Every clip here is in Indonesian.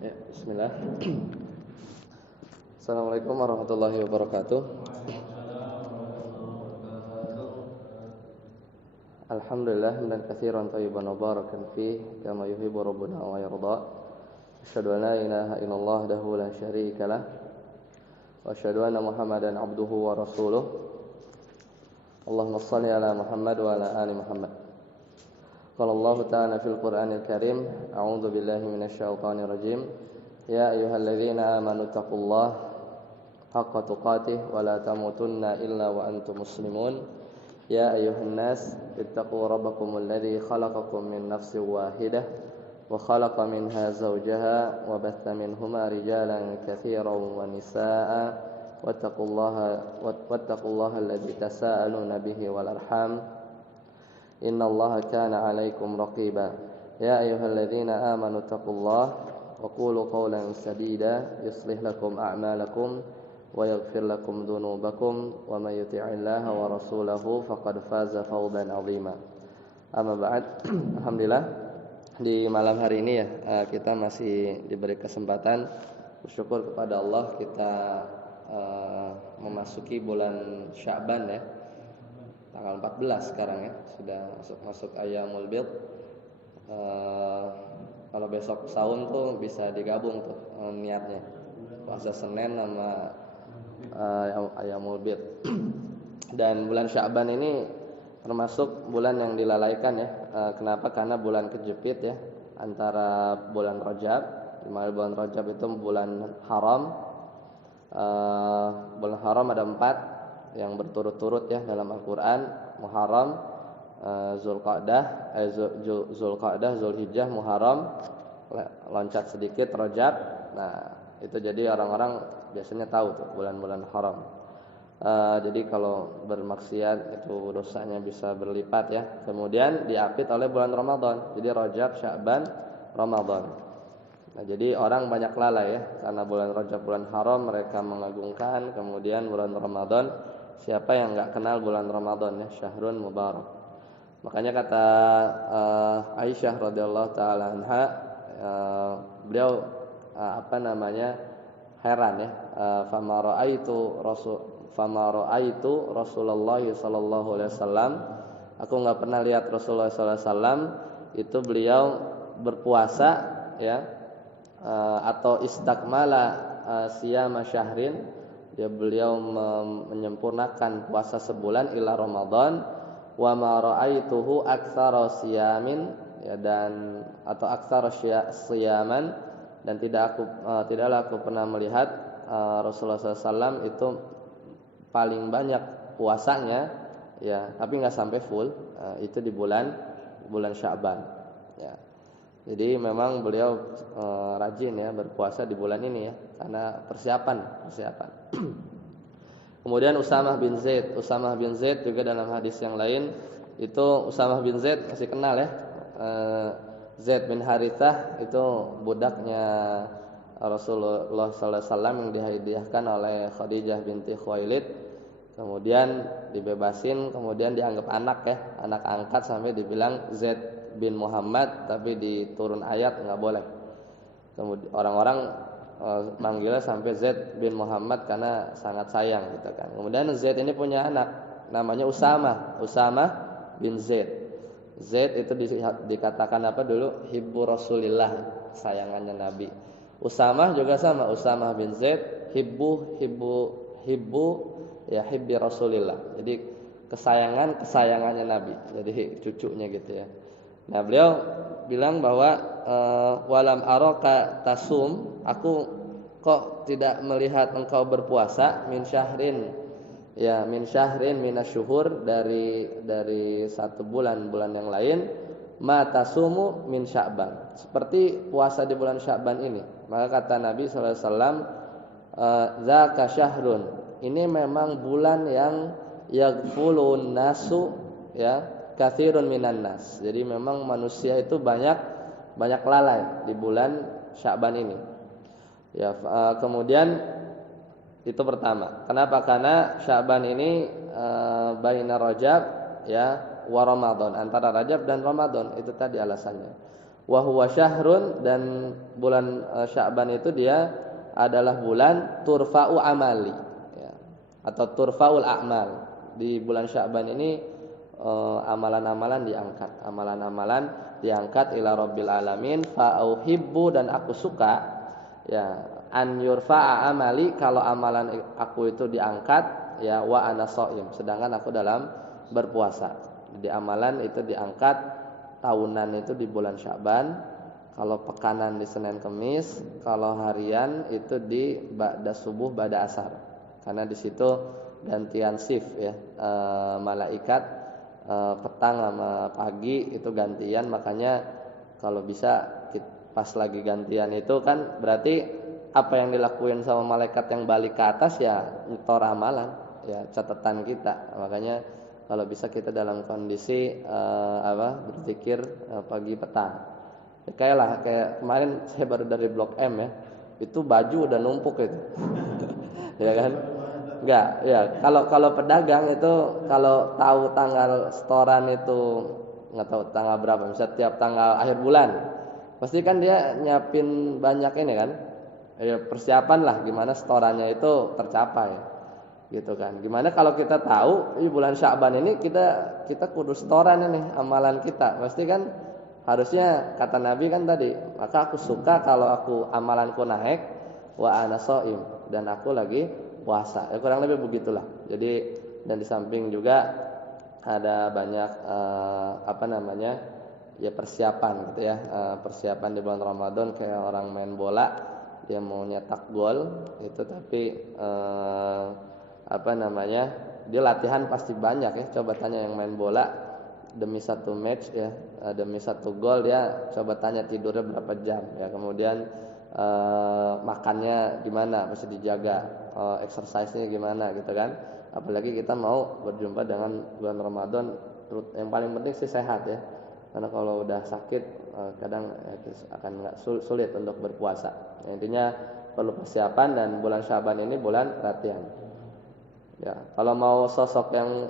Ya, bismillah. Assalamualaikum warahmatullahi wabarakatuh. Alhamdulillah hamdan katsiran thayyiban mubarakan fih kama yuhibbu rabbuna wa yarda. Asyhadu an la ilaha illallah wahdahu la syarika lah wa asyhadu anna Muhammadan abduhu wa rasuluh. Allahumma shalli ala Muhammad wa ala ali Muhammad. Qala Allah ta'ala fil Qur'anil Karim, a'udzu billahi minasyaitonir rajim. Ya ayyuhalladzina amanu taqullaha haqqa tuqatih wa la tamutunna illa wa antum muslimun. Ya ayyuhan nas ittaqu rabbakumul ladzi khalaqakum min nafsin wahidah wa khalaqa minha zawjaha wa batha minhuma rijalan katsiran wa nisaa'a wattaqullaha alladzi tasaaluna bihi wal arham innallaha kana 'alaikum raqiba. Ya ayyuhalladzina amanu taqullaha wa qulu qawlan sadida yuslih lakum a'malakum wa yaghfir lakum dhunubakum wa may yuti'illaha wa rasulahu faqad faza fawzan 'azima. Amma ba'd. Alhamdulillah di malam hari ini kita masih diberi kesempatan bersyukur kepada Allah kita memasuki bulan Sya'ban ya. Tanggal 14 sekarang ya, sudah masuk Ayyamul Bid. Kalau besok saum tuh bisa digabung tuh niatnya. Puasa Senin sama Ayyamul Bid. Dan bulan Sya'ban ini termasuk bulan yang dilalaikan ya. Kenapa? Karena bulan kejepit ya antara bulan Rajab. Di mana bulan Rajab itu bulan haram. Bulan haram ada 4 yang berturut-turut ya dalam Al-Qur'an, Muharram, Zulqa'dah, Zulhijjah, Muharram, loncat sedikit Rajab. Nah, itu jadi orang-orang biasanya tahu tuh bulan-bulan haram. Jadi kalau bermaksiat itu dosanya bisa berlipat ya. Kemudian diapit oleh bulan Ramadan. Jadi Rajab, Sya'ban, Ramadan. Nah, jadi orang banyak lalai ya karena bulan Rajab bulan haram mereka mengagungkan, kemudian bulan Ramadan siapa yang enggak kenal bulan Ramadan ya, syahrun mubarak. Makanya kata Aisyah radhiyallahu taala anha, beliau heran ya, fama raaitu Rasulullah sallallahu alaihi wasallam, aku enggak pernah lihat Rasulullah sallallahu alaihi wasallam itu beliau berpuasa ya, atau istakmala siyama syahrin, beliau menyempurnakan puasa sebulan ila Ramadan, wa ma ra'aituhu aktsara siyamin ya, dan atau aktsara siyaman, dan tidaklah aku pernah melihat Rasulullah SAW itu paling banyak puasanya ya, tapi enggak sampai full, itu di bulan Sya'ban ya. Jadi memang beliau rajin ya berpuasa di bulan ini ya, karena persiapan. Kemudian Usamah bin Zaid juga dalam hadis yang lain itu Usamah bin Zaid masih kenal ya. Zaid bin Harithah itu budaknya Rasulullah sallallahu alaihi wasallam yang dihadiahkan oleh Khadijah binti Khuwailid. Kemudian dibebasin, kemudian dianggap anak ya, anak angkat sampai dibilang Zaid bin Muhammad, tapi di turun ayat enggak boleh. Kemudian orang-orang manggilnya sampai Zaid bin Muhammad karena sangat sayang gitu kan. Kemudian Zaid ini punya anak namanya Usamah bin Zaid. Zaid itu dikatakan apa dulu? Hibbu Rasulillah, sayangannya Nabi. Usamah juga sama, Usamah bin Zaid hibbu ya, hibbi Rasulillah. Jadi kesayangannya Nabi. Jadi cucunya gitu ya. Nah, beliau bilang bahwa walam araka tasum, aku kok tidak melihat engkau berpuasa min syahrin minasyuhur, dari satu bulan yang lain, ma tasumu min Sya'ban, seperti puasa di bulan Sya'ban ini. Maka kata Nabi sallallahu alaihi wasallam, zaka syahrun, ini memang bulan yang yaghfulun nasu ya, katsirun minan nas. Jadi memang manusia itu banyak lalai di bulan Sya'ban ini. Ya, kemudian itu pertama. Kenapa? Karena Sya'ban ini baina Rajab ya wa Ramadan, antara Rajab dan Ramadan. Itu tadi alasannya. Wa huwa syahrun, dan bulan Sya'ban itu dia adalah bulan turfa'u amali, ya, atau turfa'ul a'mal. Di bulan Sya'ban ini amalan-amalan diangkat ila rabbil alamin. Fa auhibbu, dan aku suka, ya, an yurfa'a amali, kalau amalan aku itu diangkat, ya, wa ana shaim, sedangkan aku dalam berpuasa. Jadi amalan itu diangkat tahunan itu di bulan Sya'ban, kalau pekanan di Senin Kemis, kalau harian itu di ba'da subuh ba'da asar. Karena di situ gantian shift, ya, malaikat petang sama pagi itu gantian, makanya kalau bisa pas lagi gantian itu kan berarti apa yang dilakuin sama malaikat yang balik ke atas, ya nyetor amalan, ya catatan kita. Makanya kalau bisa kita dalam kondisi berzikir pagi petang. Ya, kayak kemarin saya baru dari Blok M, ya, itu baju udah numpuk itu. Ya kan? Enggak, ya. Kalau pedagang itu kalau tahu tanggal setoran itu nggak tahu tanggal berapa, misalnya tiap tanggal akhir bulan, pasti kan dia nyiapin banyak ini kan, ya, persiapan lah gimana setorannya itu tercapai, gitu kan. Gimana kalau kita tahu di bulan Sya'ban ini kita kudu setoran ini amalan kita, pasti kan harusnya kata Nabi kan tadi, maka aku suka kalau amalanku naik wa ana shaim, dan aku lagi puasa. Ya, kurang lebih begitulah. Jadi, dan di samping juga ada banyak ya persiapan gitu ya. Persiapan di bulan Ramadan kayak orang main bola, dia mau nyetak gol itu, tapi dia latihan pasti banyak ya. Coba tanya yang main bola, demi satu match, ya, demi satu gol dia coba tanya tidurnya berapa jam, ya. Kemudian makannya gimana, mesti dijaga, exercise-nya gimana gitu kan. Apalagi kita mau berjumpa dengan bulan Ramadan, yang paling penting sih sehat, ya. Karena kalau udah sakit kadang akan sulit untuk berpuasa. Ya, intinya perlu persiapan, dan bulan Sya'ban ini bulan latihan. Ya, kalau mau sosok yang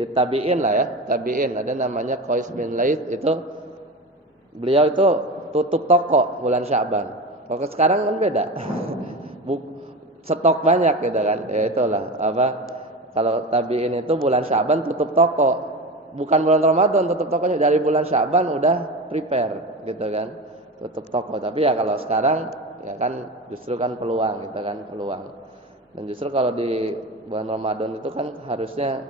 ditabiin lah, ya, tabiin, ada namanya Qais bin Laits, itu beliau itu tutup toko bulan Sya'ban. Kalau sekarang kan beda. Stok banyak gitu kan. Ya itulah kalau tabiin itu bulan Sya'ban tutup toko. Bukan bulan Ramadan tutup tokonya, dari bulan Sya'ban udah prepare gitu kan. Tutup toko. Tapi ya kalau sekarang ya kan justru kan peluang gitu kan, peluang. Dan justru kalau di bulan Ramadan itu kan harusnya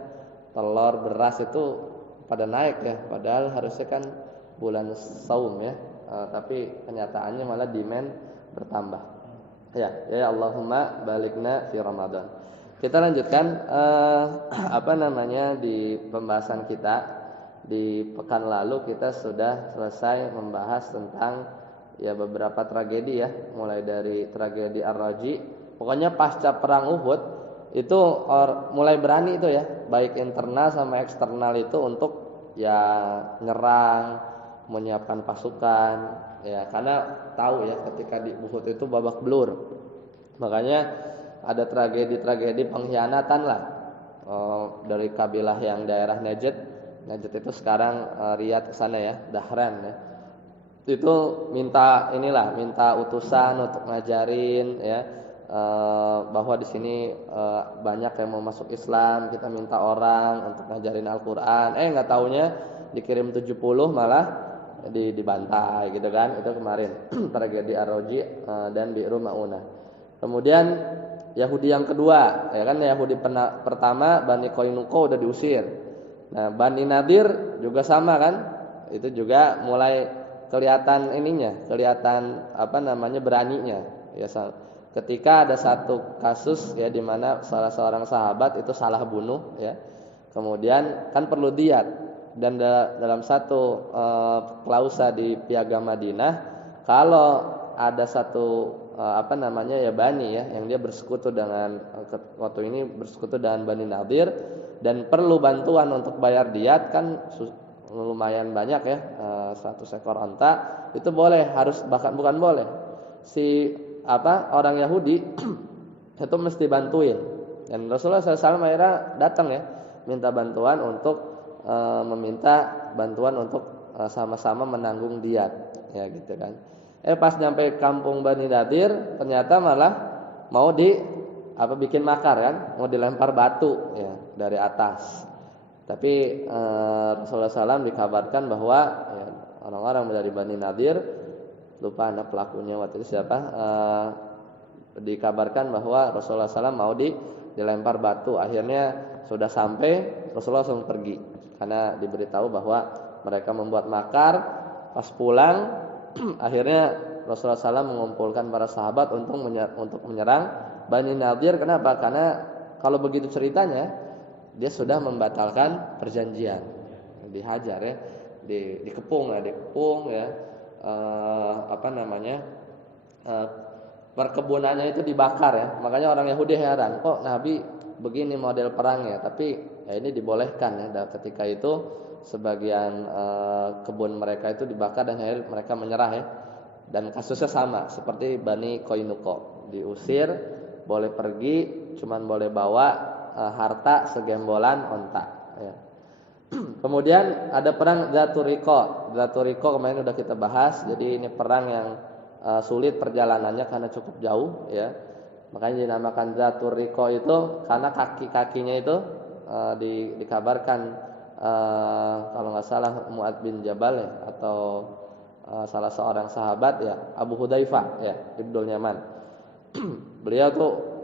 telur, beras itu pada naik, ya. Padahal harusnya kan bulan saum, ya. Tapi kenyataannya malah demand bertambah. Ya Allahumma balikna fi Ramadan. Kita lanjutkan di pembahasan kita. Di pekan lalu kita sudah selesai membahas tentang ya beberapa tragedi, ya, mulai dari tragedi Ar-Raji. Pokoknya pasca perang Uhud itu mulai berani itu, ya, baik internal sama eksternal itu untuk ya nyerang, menyiapkan pasukan, ya, karena tahu ya ketika di Uhud itu babak belur. Makanya ada tragedi-tragedi pengkhianatan lah dari kabilah yang daerah Najd itu sekarang Riyadh ke sana, ya, Dahran, ya. Itu minta utusan untuk ngajarin, ya, bahwa di sini banyak yang mau masuk Islam, kita minta orang untuk ngajarin Al-Qur'an. Enggak taunya dikirim 70 malah dibantai gitu kan. Itu kemarin tragedi Ar-Raji dan Bi'ru Ma'unah. Kemudian Yahudi yang kedua, ya kan, Yahudi pertama Bani Qainuqa udah diusir. Nah, Bani Nadir juga sama kan. Itu juga mulai kelihatan beraninya, ya. Ketika ada satu kasus, ya, di mana salah seorang sahabat itu salah bunuh, ya. Kemudian kan perlu diat, dan dalam satu klausa di Piagam Madinah, kalau ada satu Bani, ya, yang dia bersekutu dengan waktu ini bersekutu dengan Bani Nadir dan perlu bantuan untuk bayar diat, kan lumayan banyak, ya, 100 ekor onta, itu boleh, bahkan bukan boleh, si orang Yahudi itu mesti bantuin. Dan Rasulullah SAW akhirnya datang, ya, minta bantuan untuk meminta bantuan untuk sama-sama menanggung diat, ya gitu kan. Pas nyampe kampung Bani Nadir ternyata malah mau bikin makar kan, mau dilempar batu ya dari atas. Tapi Rasulullah SAW dikabarkan bahwa ya, orang-orang dari Bani Nadir, lupa anak pelakunya waktu itu siapa, dikabarkan bahwa Rasulullah SAW mau dilempar batu. Akhirnya sudah sampai, Rasulullah langsung pergi karena diberitahu bahwa mereka membuat makar. Pas pulang akhirnya Rasulullah SAW mengumpulkan para sahabat untuk menyerang Bani Nadir. Kenapa? Karena kalau begitu ceritanya dia sudah membatalkan perjanjian, dihajar ya, dikepung ya, perkebunannya itu dibakar ya. Makanya orang Yahudi heran, kok Nabi begini model perangnya, tapi ya ini dibolehkan ya. Dan ketika itu sebagian kebun mereka itu dibakar dan akhirnya mereka menyerah ya. Dan kasusnya sama seperti Bani Koinuko, diusir, boleh pergi, cuman boleh bawa harta segembolan onta ya. Kemudian ada perang Zaturiko. Zaturiko kemarin udah kita bahas. Jadi ini perang yang sulit perjalanannya karena cukup jauh ya. Makanya dinamakan Zaturiko itu karena kaki-kakinya itu dikabarkan kalau nggak salah Mu'adz bin Jabal ya, atau salah seorang sahabat ya, Abu Hudzaifah ya, Ibnul Yaman. Beliau tuh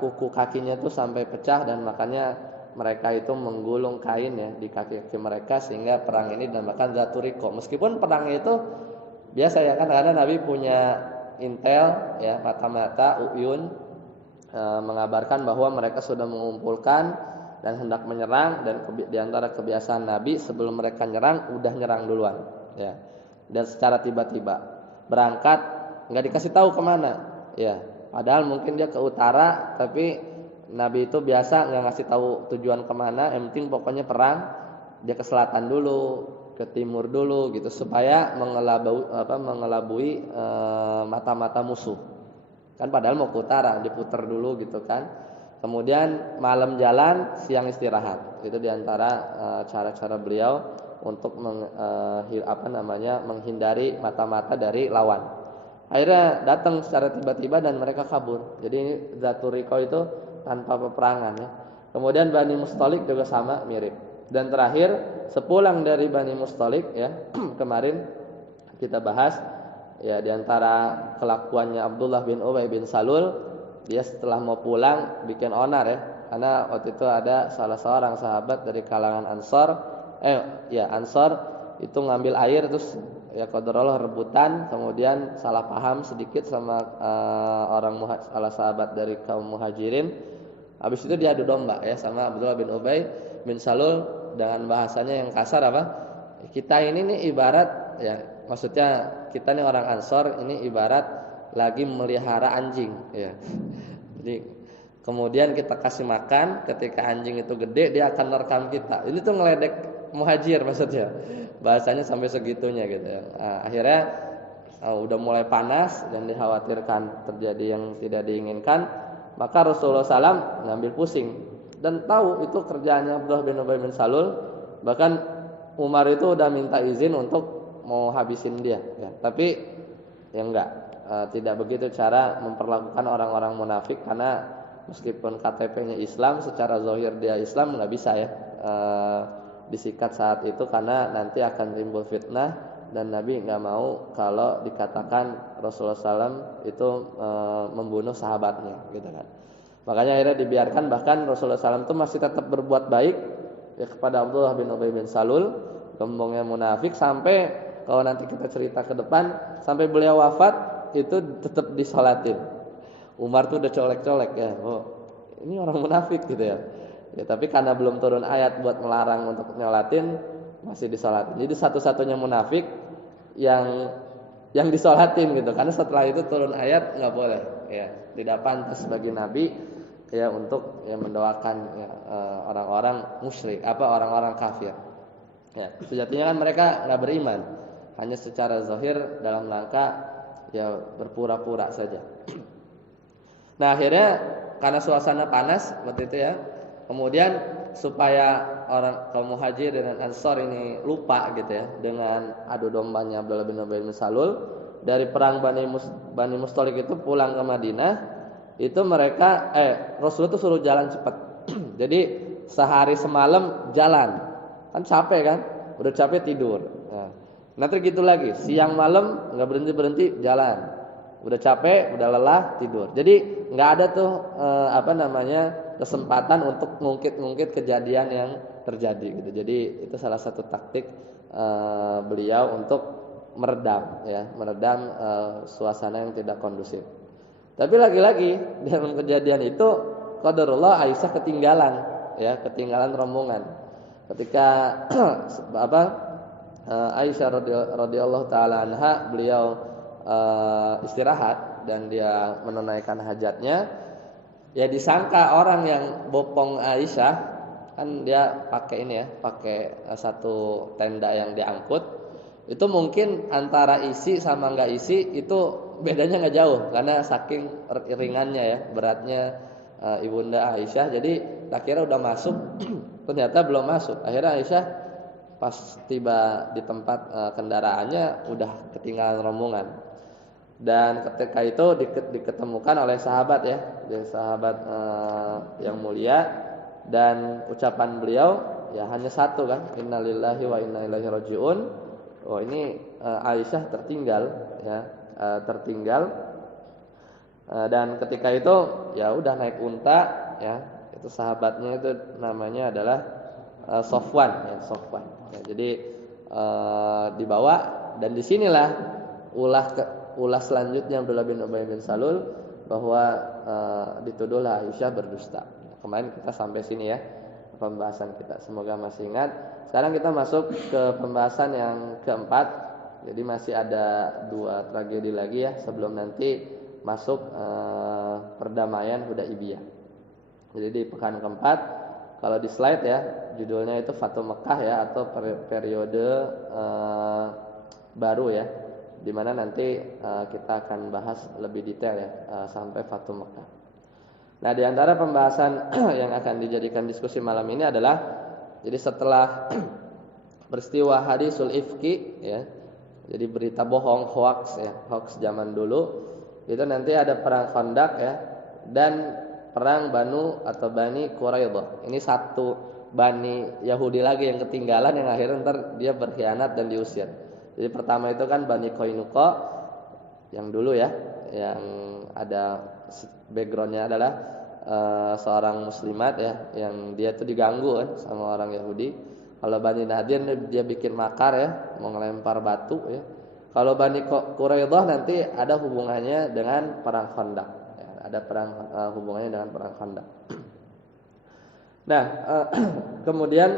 kuku kakinya tuh sampai pecah, dan makanya mereka itu menggulung kain ya di kaki-kaki mereka, sehingga perang ini dinamakan Zaturiko. Meskipun perangnya itu biasa ya kan, karena Nabi punya intel ya, mata-mata uyun mengabarkan bahwa mereka sudah mengumpulkan dan hendak menyerang, dan di antara kebiasaan Nabi sebelum mereka nyerang udah nyerang duluan ya. Dan secara tiba-tiba berangkat, nggak dikasih tahu kemana ya. Padahal mungkin dia ke utara, tapi Nabi itu biasa nggak ngasih tahu tujuan kemana. Yang penting pokoknya perang. Dia ke selatan dulu, ke timur dulu gitu, supaya mengelabui mata-mata musuh. Kan padahal mau ke utara, diputer dulu gitu kan. Kemudian malam jalan, siang istirahat. Itu diantara cara-cara beliau untuk menghindari mata-mata dari lawan. Akhirnya datang secara tiba-tiba dan mereka kabur. Jadi ini Zaturiko itu tanpa peperangan ya. Kemudian Bani Mustalik juga sama, mirip. Dan terakhir sepulang dari Bani Mustalik ya, kemarin kita bahas ya, diantara kelakuannya Abdullah bin Ubay bin Salul, dia setelah mau pulang bikin onar ya. Karena waktu itu ada salah seorang sahabat dari kalangan Ansor, Ansor itu ngambil air, terus ya qadarullah rebutan, kemudian salah paham sedikit sama salah sahabat dari kaum Muhajirin. Habis itu dia adu domba ya sama Abdullah bin Ubay bin Salul, dengan bahasanya yang kasar apa? Kita ini nih ibarat ya, maksudnya kita nih orang Ansor ini ibarat lagi melihara anjing ya. Jadi kemudian kita kasih makan, ketika anjing itu gede dia akan merekam kita. Ini tuh ngeledek Muhajir maksudnya. Bahasanya sampai segitunya gitu ya. Akhirnya udah mulai panas dan dikhawatirkan terjadi yang tidak diinginkan, maka Rasulullah SAW ngambil pusing dan tahu itu kerjaannya Abdullah bin Ubay bin Salul. Bahkan Umar itu udah minta izin untuk mau habisin dia ya. Tapi ya enggak, tidak begitu cara memperlakukan orang-orang munafik, karena meskipun KTP-nya Islam, secara zahir dia Islam, nggak bisa ya disikat saat itu, karena nanti akan timbul fitnah, dan Nabi nggak mau kalau dikatakan Rasulullah SAW itu membunuh sahabatnya gitu kan. Makanya akhirnya dibiarkan, bahkan Rasulullah SAW itu masih tetap berbuat baik ya kepada Abdullah bin Ubay bin Salul, gembongnya munafik, sampai kalau nanti kita cerita ke depan, sampai beliau wafat itu tetap disolatin. Umar tuh udah colek-colek ya, oh ini orang munafik gitu ya. Ya, tapi karena belum turun ayat buat melarang untuk nyolatin, masih disolatin. Jadi satu-satunya munafik yang disolatin gitu. Karena setelah itu turun ayat nggak boleh, ya tidak pantas bagi Nabi ya untuk ya mendoakan ya, orang-orang musyrik, orang-orang kafir. Ya, sejatinya kan mereka nggak beriman, hanya secara zahir dalam rangka ya berpura-pura saja. Nah akhirnya karena suasana panas waktu itu ya, kemudian supaya orang kaum Muhajirin dan Ansor ini lupa gitu ya dengan adu dombanya Abdullah bin Ubay bin Salul, dari perang Bani Mustalik itu pulang ke Madinah, itu mereka Rasul itu suruh jalan cepat. Jadi sehari semalam jalan, kan capek kan, udah capek tidur. Nanti gitu lagi, siang malam nggak berhenti jalan, udah capek, udah lelah tidur. Jadi nggak ada tuh kesempatan untuk ngungkit kejadian yang terjadi gitu. Jadi itu salah satu taktik beliau untuk meredam suasana yang tidak kondusif. Tapi lagi-lagi dalam kejadian itu qadarullah Aisyah ketinggalan rombongan. Ketika Aisyah radhiyallahu taala anha beliau istirahat dan dia menunaikan hajatnya, ya disangka orang yang bopong Aisyah, kan dia pakai satu tenda yang diangkut, itu mungkin antara isi sama nggak isi itu bedanya nggak jauh karena saking ringannya ya beratnya ibunda Aisyah. Jadi tak kira udah masuk, ternyata belum masuk. Akhirnya Aisyah pas tiba di tempat kendaraannya udah ketinggalan rombongan. Dan ketika itu diketemukan oleh sahabat yang mulia, dan ucapan beliau ya hanya satu kan, innalillahi wa inna ilaihi rajiun. Oh ini Aisyah tertinggal. Dan ketika itu ya udah naik unta ya, itu sahabatnya itu namanya adalah Sofwan. Jadi dibawa, dan disinilah ulah selanjutnya Abdullah bin Ubay bin Salul bahwa dituduhlah Aisyah berdusta. Kemarin kita sampai sini ya pembahasan kita, semoga masih ingat. Sekarang kita masuk ke pembahasan yang keempat. Jadi masih ada 2 tragedi lagi ya sebelum nanti masuk perdamaian Hudaibiyah. Jadi di pekan keempat, kalau di slide ya judulnya itu Fatu Mekah ya, atau periode baru ya, dimana nanti kita akan bahas lebih detail ya sampai Fatu Mekah. Nah, di antara pembahasan yang akan dijadikan diskusi malam ini adalah, jadi setelah peristiwa hadisul ifki ya, jadi berita bohong, hoax zaman dulu, itu nanti ada perang Khandaq ya, dan perang Bani Quraidah. Ini satu Bani Yahudi lagi yang ketinggalan, yang akhirnya ntar dia berkhianat dan diusir. Jadi pertama itu kan Bani Qainuqa yang dulu ya, yang ada backgroundnya adalah seorang muslimat ya, yang dia tuh diganggu kan sama orang Yahudi. Kalau Bani Nadir dia bikin makar ya, mau ngelempar batu ya. Kalau Bani Quraidah nanti ada hubungannya dengan perang Khandaq ya, ada hubungannya dengan perang Khandaq. Nah, kemudian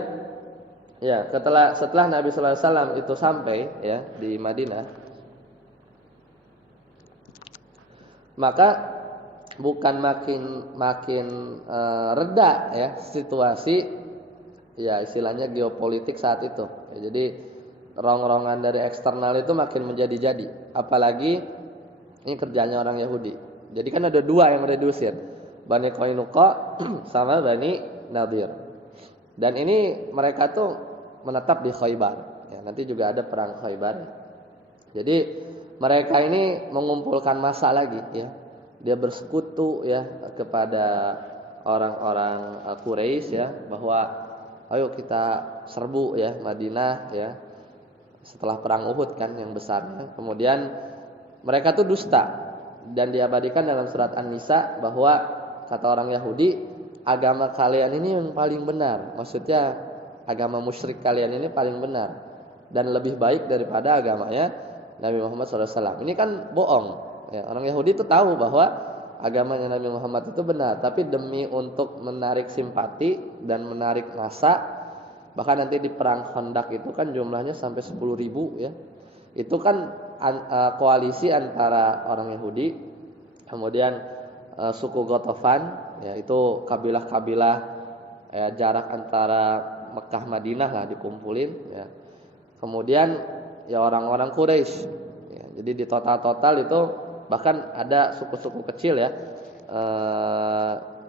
ya setelah Nabi sallallahu alaihi wasallam itu sampai ya di Madinah, maka bukan makin reda ya situasi ya, istilahnya geopolitik saat itu ya. Jadi rongrongan dari eksternal itu makin menjadi-jadi, apalagi ini kerjanya orang Yahudi. Jadi kan ada 2 yang udah diusir, Bani Qainuqa sama Bani Nadir. Dan ini mereka tuh menetap di Khaybar ya, nanti juga ada perang Khaybar. Jadi mereka ini mengumpulkan massa lagi ya, dia bersekutu ya kepada orang-orang Quraisy ya, bahwa ayo kita serbu ya Madinah ya, setelah perang Uhud kan yang besarnya. Kemudian mereka tuh dusta, dan diabadikan dalam surat An-Nisa bahwa kata orang Yahudi, agama kalian ini yang paling benar. Maksudnya agama musyrik kalian ini paling benar dan lebih baik daripada agamanya Nabi Muhammad SAW. Ini kan bohong ya. Orang Yahudi itu tahu bahwa agamanya Nabi Muhammad itu benar, tapi demi untuk menarik simpati dan menarik massa, bahkan nanti di perang Khandaq itu kan jumlahnya sampai 10.000 ya. Itu kan koalisi antara orang Yahudi, kemudian suku Ghatafan ya, itu kabilah-kabilah ya, jarak antara Mekah Madinah lah dikumpulin ya. Kemudian ya orang-orang Quraisy ya. Jadi di total itu bahkan ada suku-suku kecil ya,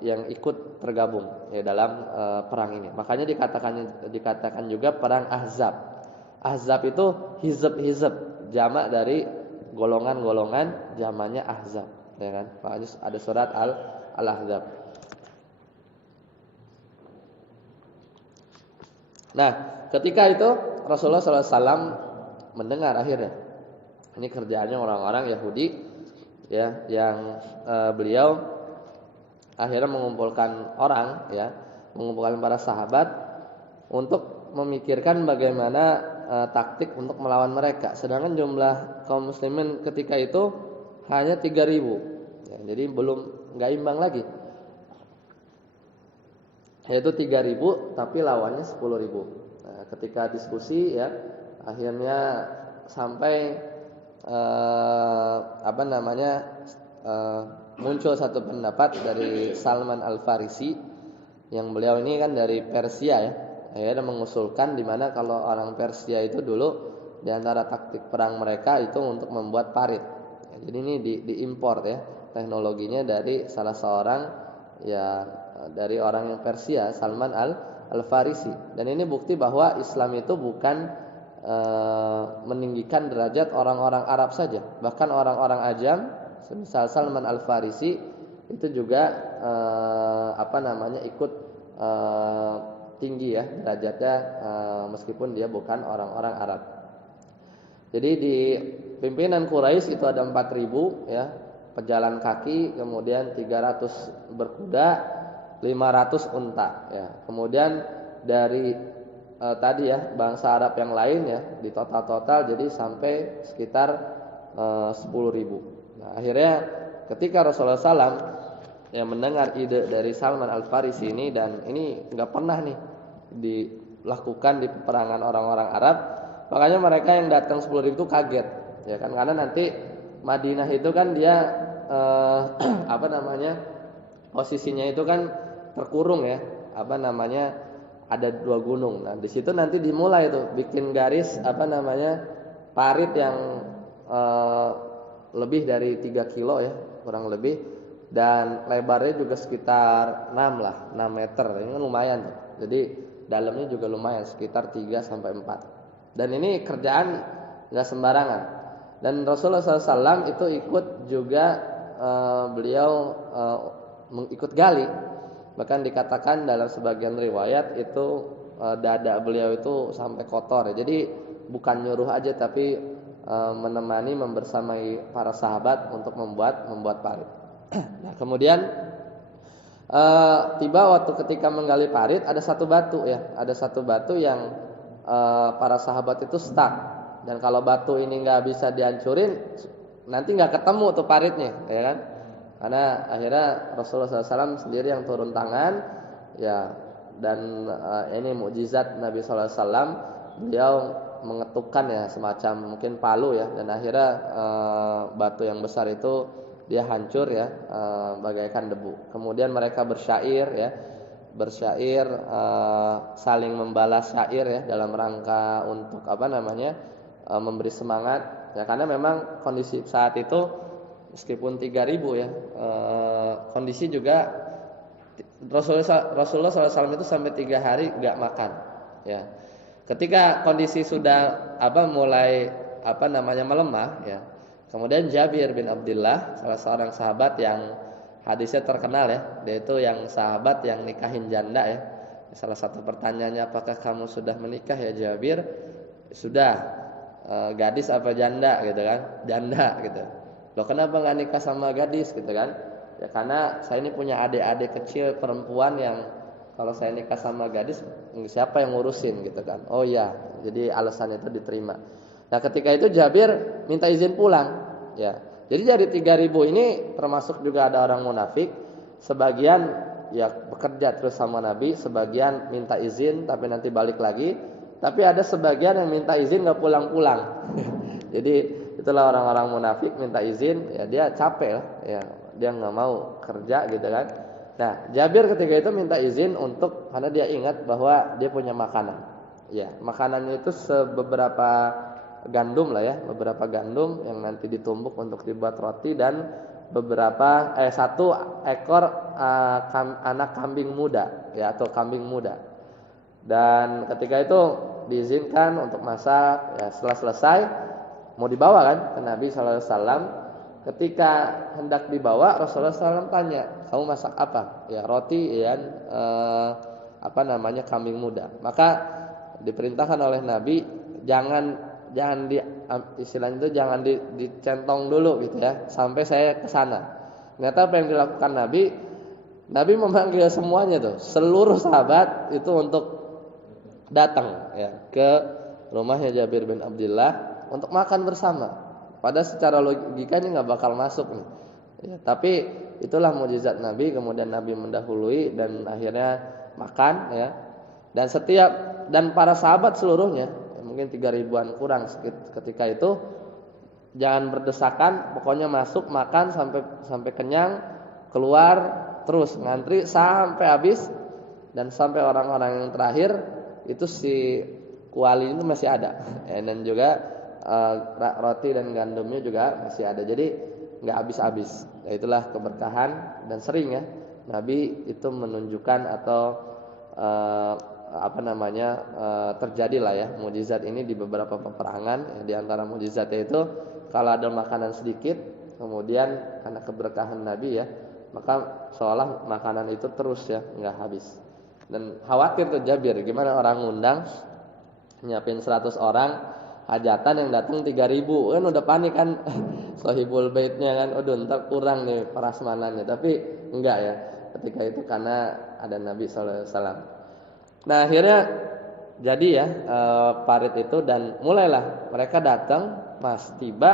yang ikut tergabung ya dalam perang ini. Makanya dikatakan juga perang Ahzab. Ahzab itu hizb, jamak dari golongan-golongan, jamaknya Ahzab, ya kan? Makanya ada surat Al-Ahzab. Nah, ketika itu Rasulullah SAW mendengar akhirnya. Ini kerjaannya orang-orang Yahudi ya, yang beliau akhirnya mengumpulkan orang ya, mengumpulkan para sahabat untuk memikirkan bagaimana taktik untuk melawan mereka. Sedangkan jumlah kaum muslimin ketika itu hanya 3.000 ya, jadi nggak imbang lagi. Yaitu 3.000 tapi lawannya 10.000. Nah, ketika diskusi ya, akhirnya sampai muncul satu pendapat dari Salman Al-Farisi, yang beliau ini kan dari Persia ya. Akhirnya mengusulkan di mana kalau orang Persia itu dulu di antara taktik perang mereka itu untuk membuat parit. Ya, jadi ini diimpor ya teknologinya dari salah seorang ya dari orang yang Persia, Salman Al-Farisi. Dan ini bukti bahwa Islam itu bukan meninggikan derajat orang-orang Arab saja, bahkan orang-orang Ajam, semisal Salman Al-Farisi itu juga ikut tinggi ya derajatnya, meskipun dia bukan orang-orang Arab. Jadi di pimpinan Quraisy itu ada 4.000 ya pejalan kaki, kemudian 300 berkuda, 500 unta ya. Kemudian dari tadi ya bangsa Arab yang lain ya di total jadi sampai sekitar 10.000. Nah, akhirnya ketika Rasulullah SAW yang mendengar ide dari Salman Al-Farisi ini, dan ini nggak pernah nih dilakukan di peperangan orang-orang Arab, makanya mereka yang datang 10.000 itu kaget ya kan, karena nanti Madinah itu kan dia posisinya itu kan terkurung ya, ada 2 gunung. Nah, di situ nanti dimulai tuh bikin garis parit yang lebih dari 3 kilo ya, kurang lebih, dan lebarnya juga sekitar 6 meter. Ini kan lumayan tuh. Jadi dalamnya juga lumayan, sekitar 3 sampai 4. Dan ini kerjaan enggak sembarangan. Dan Rasulullah SAW itu ikut juga, beliau ikut gali. Bahkan dikatakan dalam sebagian riwayat itu dada beliau itu sampai kotor ya. Jadi bukan nyuruh aja, tapi menemani, membersamai para sahabat untuk membuat parit. Nah, kemudian tiba waktu ketika menggali parit, ada satu batu yang para sahabat itu stuck. Dan kalau batu ini nggak bisa dihancurin, nanti nggak ketemu tuh paritnya, ya kan? Karena akhirnya Rasulullah SAW sendiri yang turun tangan ya, dan ini mukjizat Nabi SAW, beliau mengetukkan ya semacam mungkin palu ya, dan akhirnya batu yang besar itu dia hancur ya, bagaikan debu. Kemudian mereka bersyair saling membalas syair ya, dalam rangka untuk memberi semangat ya, karena memang kondisi saat itu meskipun 3.000 ya, kondisi juga Rasulullah SAW itu sampai 3 hari nggak makan ya. Ketika kondisi sudah mulai melemah ya, kemudian Jabir bin Abdullah, salah seorang sahabat yang hadisnya terkenal ya, dia itu yang sahabat yang nikahin janda ya. Salah satu pertanyaannya, apakah kamu sudah menikah ya Jabir? Sudah. Gadis apa janda gitu kan? Janda gitu. Loh, kenapa nggak nikah sama gadis gitu kan? Ya karena saya ini punya adik-adik kecil perempuan yang kalau saya nikah sama gadis, siapa yang ngurusin gitu kan? Oh iya, jadi alasan itu diterima. Nah, ketika itu Jabir minta izin pulang ya. Jadi dari 3.000 ini termasuk juga ada orang munafik, sebagian ya bekerja terus sama Nabi, sebagian minta izin tapi nanti balik lagi, tapi ada sebagian yang minta izin nggak pulang-pulang. Jadi itulah orang-orang munafik, minta izin ya, dia capek lah ya, dia nggak mau kerja gitu kan. Nah, Jabir ketika itu minta izin karena dia ingat bahwa dia punya makanan. Ya, makanannya itu beberapa gandum lah ya, beberapa gandum yang nanti ditumbuk untuk dibuat roti, dan satu ekor anak kambing muda ya, atau kambing muda. Dan ketika itu diizinkan untuk masak ya. Setelah selesai mau dibawa kan ke Nabi sallallahu alaihi wasallam. Ketika hendak dibawa, Rasulullah SAW tanya, kamu masak apa? Ya roti ya, kambing muda. Maka diperintahkan oleh Nabi jangan istilahnya itu jangan dicentong dulu gitu ya, sampai saya ke sana. Ternyata apa yang dilakukan Nabi memanggil semuanya tuh, seluruh sahabat itu untuk datang ya ke rumahnya Jabir bin Abdullah untuk makan bersama. Padahal secara logikanya nggak bakal masuk nih. Ya, tapi itulah mukjizat Nabi. Kemudian Nabi mendahului dan akhirnya makan ya. Dan para sahabat seluruhnya mungkin 3.000-an kurang ketika itu jangan berdesakan, pokoknya masuk makan sampai kenyang, keluar terus ngantri sampai habis, dan sampai orang-orang yang terakhir itu si kuali itu masih ada ya, dan juga roti dan gandumnya juga masih ada, jadi nggak habis-habis. Ya, itulah keberkahan, dan sering ya Nabi itu menunjukkan atau terjadilah ya mukjizat ini di beberapa peperangan. Ya, di antara mukjizatnya itu kalau ada makanan sedikit, kemudian karena keberkahan Nabi ya, maka seolah makanan itu terus ya nggak habis. Dan khawatir tuh Jabir, gimana orang ngundang nyiapin 100 orang hajatan yang datang 3.000, kan udah panik kan sahibul baitnya kan, ntar kurang nih prasmanannya. Tapi enggak ya, ketika itu karena ada Nabi sallallahu alaihi wasallam. Nah akhirnya jadi ya parit itu, dan mulailah mereka datang. Pas tiba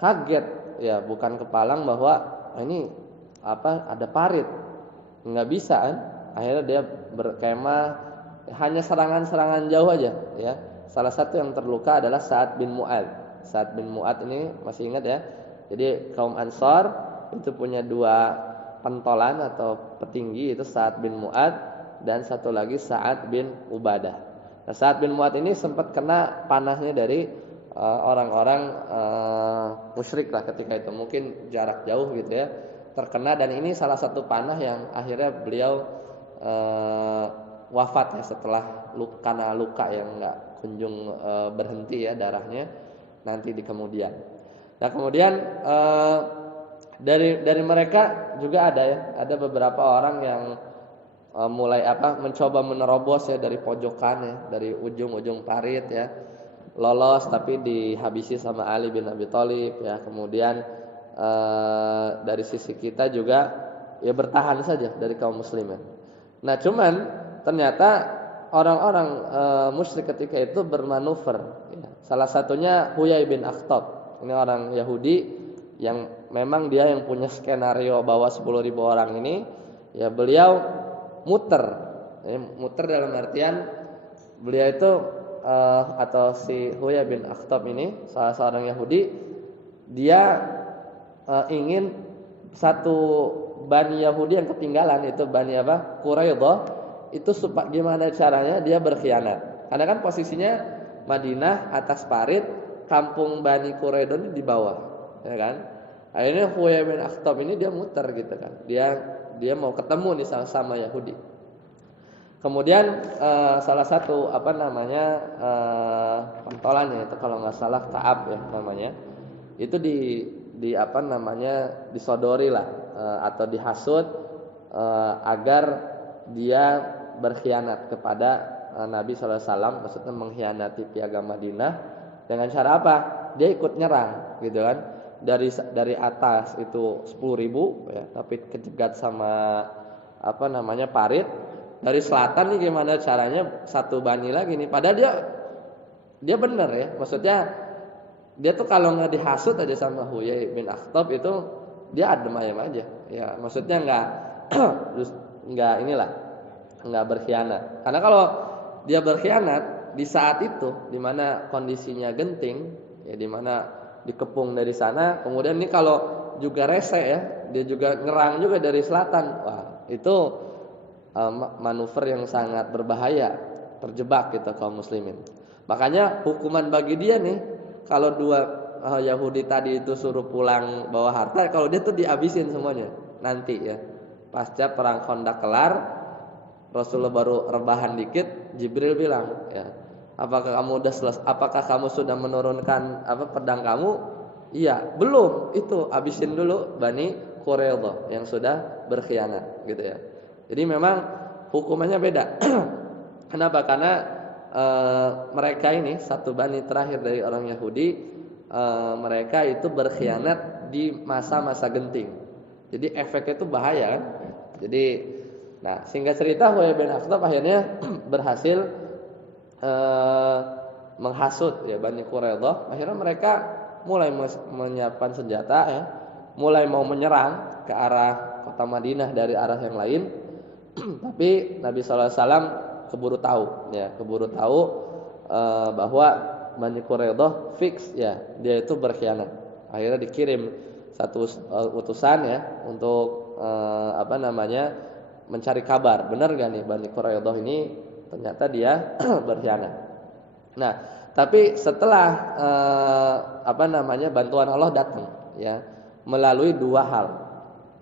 kaget ya, bukan kepalang bahwa ini ada parit, nggak bisa kan. Akhirnya dia berkemah, hanya serangan-serangan jauh aja ya. Salah satu yang terluka adalah Sa'ad bin Mu'ad. Sa'ad bin Mu'ad ini masih ingat ya. Jadi kaum Ansor itu punya 2 pentolan atau petinggi, itu Sa'ad bin Mu'ad dan satu lagi Sa'ad bin Ubadah. Nah, Sa'ad bin Mu'ad ini sempat kena panahnya dari orang-orang musyrik lah ketika itu, mungkin jarak jauh gitu ya, terkena. Dan ini salah satu panah yang akhirnya beliau wafat ya, setelah karena luka yang enggak kunjung berhenti ya darahnya nanti di kemudian. Nah kemudian dari mereka juga ada ya, ada beberapa orang yang mulai mencoba menerobos ya dari pojokan ya, dari ujung-ujung parit ya, lolos tapi dihabisi sama Ali bin Abi Thalib ya. Kemudian dari sisi kita juga ya bertahan saja dari kaum muslimin. Nah cuman ternyata orang-orang musyrik ketika itu bermanuver ya. Salah satunya Huyai bin Akhtab. Ini orang Yahudi yang memang dia yang punya skenario bawa 10.000 orang ini ya. Beliau muter dalam artian beliau itu atau si Huyai bin Akhtab ini salah seorang Yahudi, dia ingin satu Bani Yahudi yang ketinggalan, itu Bani Quraidah, itu gimana caranya dia berkhianat. Karena kan posisinya Madinah atas parit, kampung Bani Quraidah ini di bawah, ya kan. Akhirnya Huyai bin Akhtab ini dia muter gitu kan. Dia mau ketemu nih sama Yahudi. Kemudian salah satu pentolannya itu kalau nggak salah Ka'ab ya namanya. Itu disodori lah atau dihasut agar dia berkhianat kepada Nabi sallallahu alaihi wasallam, maksudnya mengkhianati piagam Madinah. Dengan cara apa? Dia ikut nyerang gitu kan. Dari atas itu 10.000 ya, tapi kejegat sama parit. Dari selatan nih gimana caranya satu bani lagi nih. Padahal dia benar ya. Maksudnya dia tuh kalau nggak dihasut aja sama Huyai bin Akhtab itu dia adem ayam aja. Ya, maksudnya nggak berkhianat. Karena kalau dia berkhianat di saat itu di mana kondisinya genting ya, di mana dikepung dari sana, kemudian ini kalau juga rese ya, dia juga ngerang juga dari selatan. Wah, itu manuver yang sangat berbahaya, terjebak kita kaum muslimin. Makanya hukuman bagi dia nih kalau Yahudi tadi itu suruh pulang bawa harta, kalau dia tuh dihabisin semuanya nanti ya. Pasca perang Khandaq kelar, Rasulullah baru rebahan dikit, Jibril bilang, ya, apakah kamu sudah menurunkan pedang kamu? Iya, belum. Itu habisin dulu Bani Quraidah yang sudah berkhianat, gitu ya. Jadi memang hukumannya beda. Kenapa? Karena mereka ini satu bani terakhir dari orang Yahudi, mereka itu berkhianat di masa-masa genting. Jadi efeknya itu bahaya kan. Jadi, nah singkat cerita Huyai bin Akhtab akhirnya berhasil menghasut ya Bani Quraidah. Akhirnya mereka mulai menyiapkan senjata ya, mulai mau menyerang ke arah kota Madinah dari arah yang lain. Tapi Nabi SAW keburu tahu bahwa Bani Quraidah fix ya dia itu berkhianat. Akhirnya dikirim satu utusan ya untuk mencari kabar, benar gak nih Bani Quraidah ini ternyata dia berkhianat. Nah, tapi setelah bantuan Allah datang ya melalui dua hal.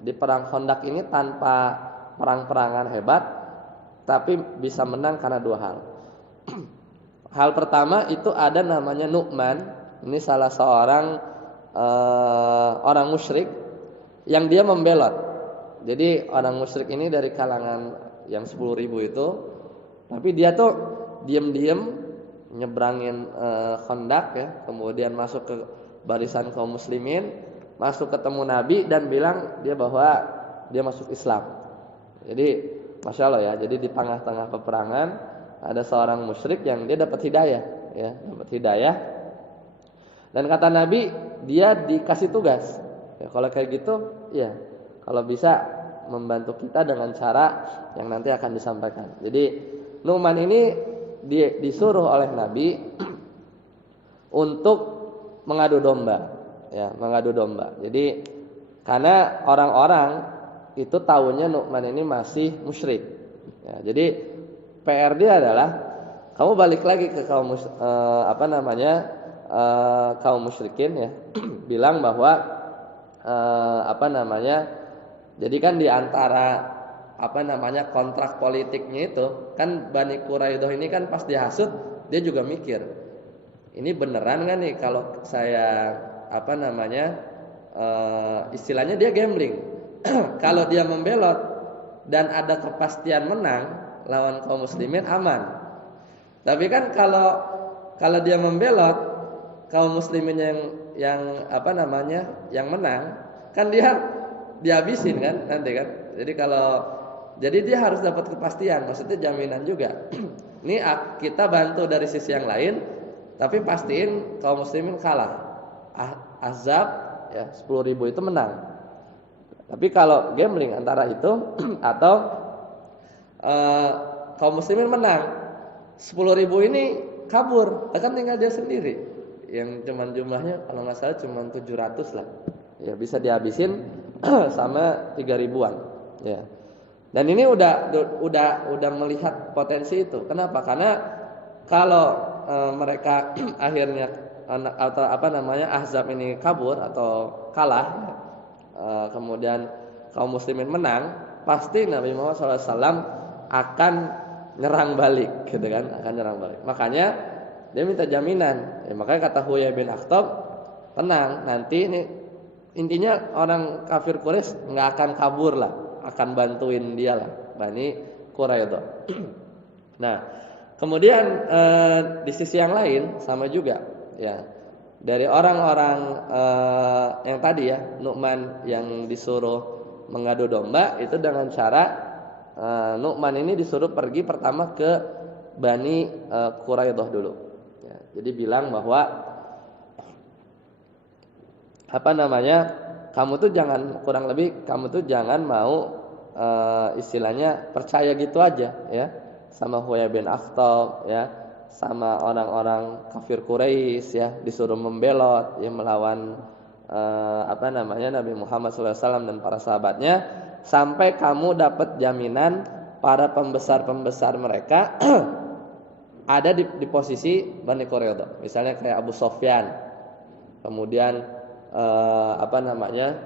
Jadi perang Khandaq ini tanpa perang-perangan hebat, tapi bisa menang karena dua hal. Hal pertama itu ada namanya Nu'man. Ini salah seorang orang musyrik yang dia membelot. Jadi orang musyrik ini dari kalangan yang 10.000 itu, tapi dia tuh diam-diam nyebrangin Khandaq ya, kemudian masuk ke barisan kaum muslimin, masuk ketemu Nabi dan bilang bahwa dia masuk Islam. Jadi Masya Allah ya, jadi di tengah-tengah peperangan ada seorang musyrik yang dia dapat hidayah ya, dan kata Nabi dia dikasih tugas ya, kalau kayak gitu ya, kalau bisa membantu kita dengan cara yang nanti akan disampaikan. Jadi Nu'man ini dia disuruh oleh Nabi untuk mengadu domba ya, jadi karena orang-orang itu tahunya Nu'man ini masih musyrik ya, jadi PR dia adalah kamu balik lagi ke kaum kaum musyrikin ya, bilang bahwa jadi kan di antara kontrak politiknya itu kan Bani Quraidah ini kan pas dihasut dia juga mikir, ini beneran kan nih kalau saya istilahnya dia gambling. Kalau dia membelot dan ada kepastian menang lawan kaum muslimin aman. Tapi kan kalau dia membelot kaum muslimin yang menang, kan dia dihabisin kan nanti kan. Jadi dia harus dapat kepastian, maksudnya jaminan juga. Ini kita bantu dari sisi yang lain, tapi pastiin kaum muslimin kalah. Ahzab ya 10.000 itu menang. Tapi kalau gambling antara itu atau kaum muslimin menang, 10.000 ini kabur, kan tinggal dia sendiri. Yang cuman jumlahnya kalau nggak salah cuman 700 lah. Ya bisa dihabisin sama 3.000-an. Ya. Dan ini udah melihat potensi itu. Kenapa? Karena kalau mereka akhirnya Ahzab ini kabur atau kalah, kemudian kaum muslimin menang, pasti Nabi Muhammad SAW akan nyerang balik, gitu kan? Akan nyerang balik. Makanya dia minta jaminan. Ya, makanya kata Huyai bin Akhtab, tenang, nanti ini intinya orang kafir Quraisy nggak akan kabur lah, akan bantuin dia lah, Bani Quraidah. Nah, kemudian di sisi yang lain sama juga, ya. Dari orang-orang yang tadi ya, Nu'man yang disuruh mengadu domba itu dengan cara Nu'man ini disuruh pergi pertama ke Bani Quraidah dulu. Ya, jadi bilang bahwa kamu tuh jangan mau istilahnya percaya gitu aja ya sama Huyai bin Akhtab ya, sama orang-orang kafir Quraisy ya, disuruh membelot ya melawan Nabi Muhammad SAW dan para sahabatnya, sampai kamu dapat jaminan para pembesar-pembesar mereka ada di posisi Bani Quraidah. Misalnya kayak Abu Sufyan kemudian apa namanya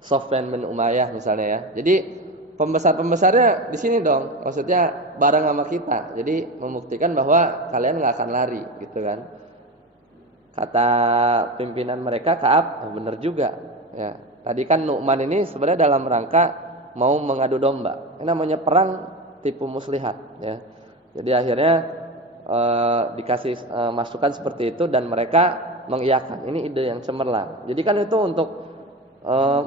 Sofyan bin Umayyah misalnya ya. Jadi pembesar-pembesarnya di sini dong, maksudnya bareng sama kita. Jadi membuktikan bahwa kalian nggak akan lari gitu kan. Kata pimpinan mereka Ka'ab, benar juga. Ya, tadi kan Nu'man ini sebenarnya dalam rangka mau mengadu domba. Ini namanya perang tipu muslihat. Ya, jadi akhirnya dikasih masukan seperti itu dan mereka mengiyakan. Ini ide yang cemerlang. Jadi kan itu untuk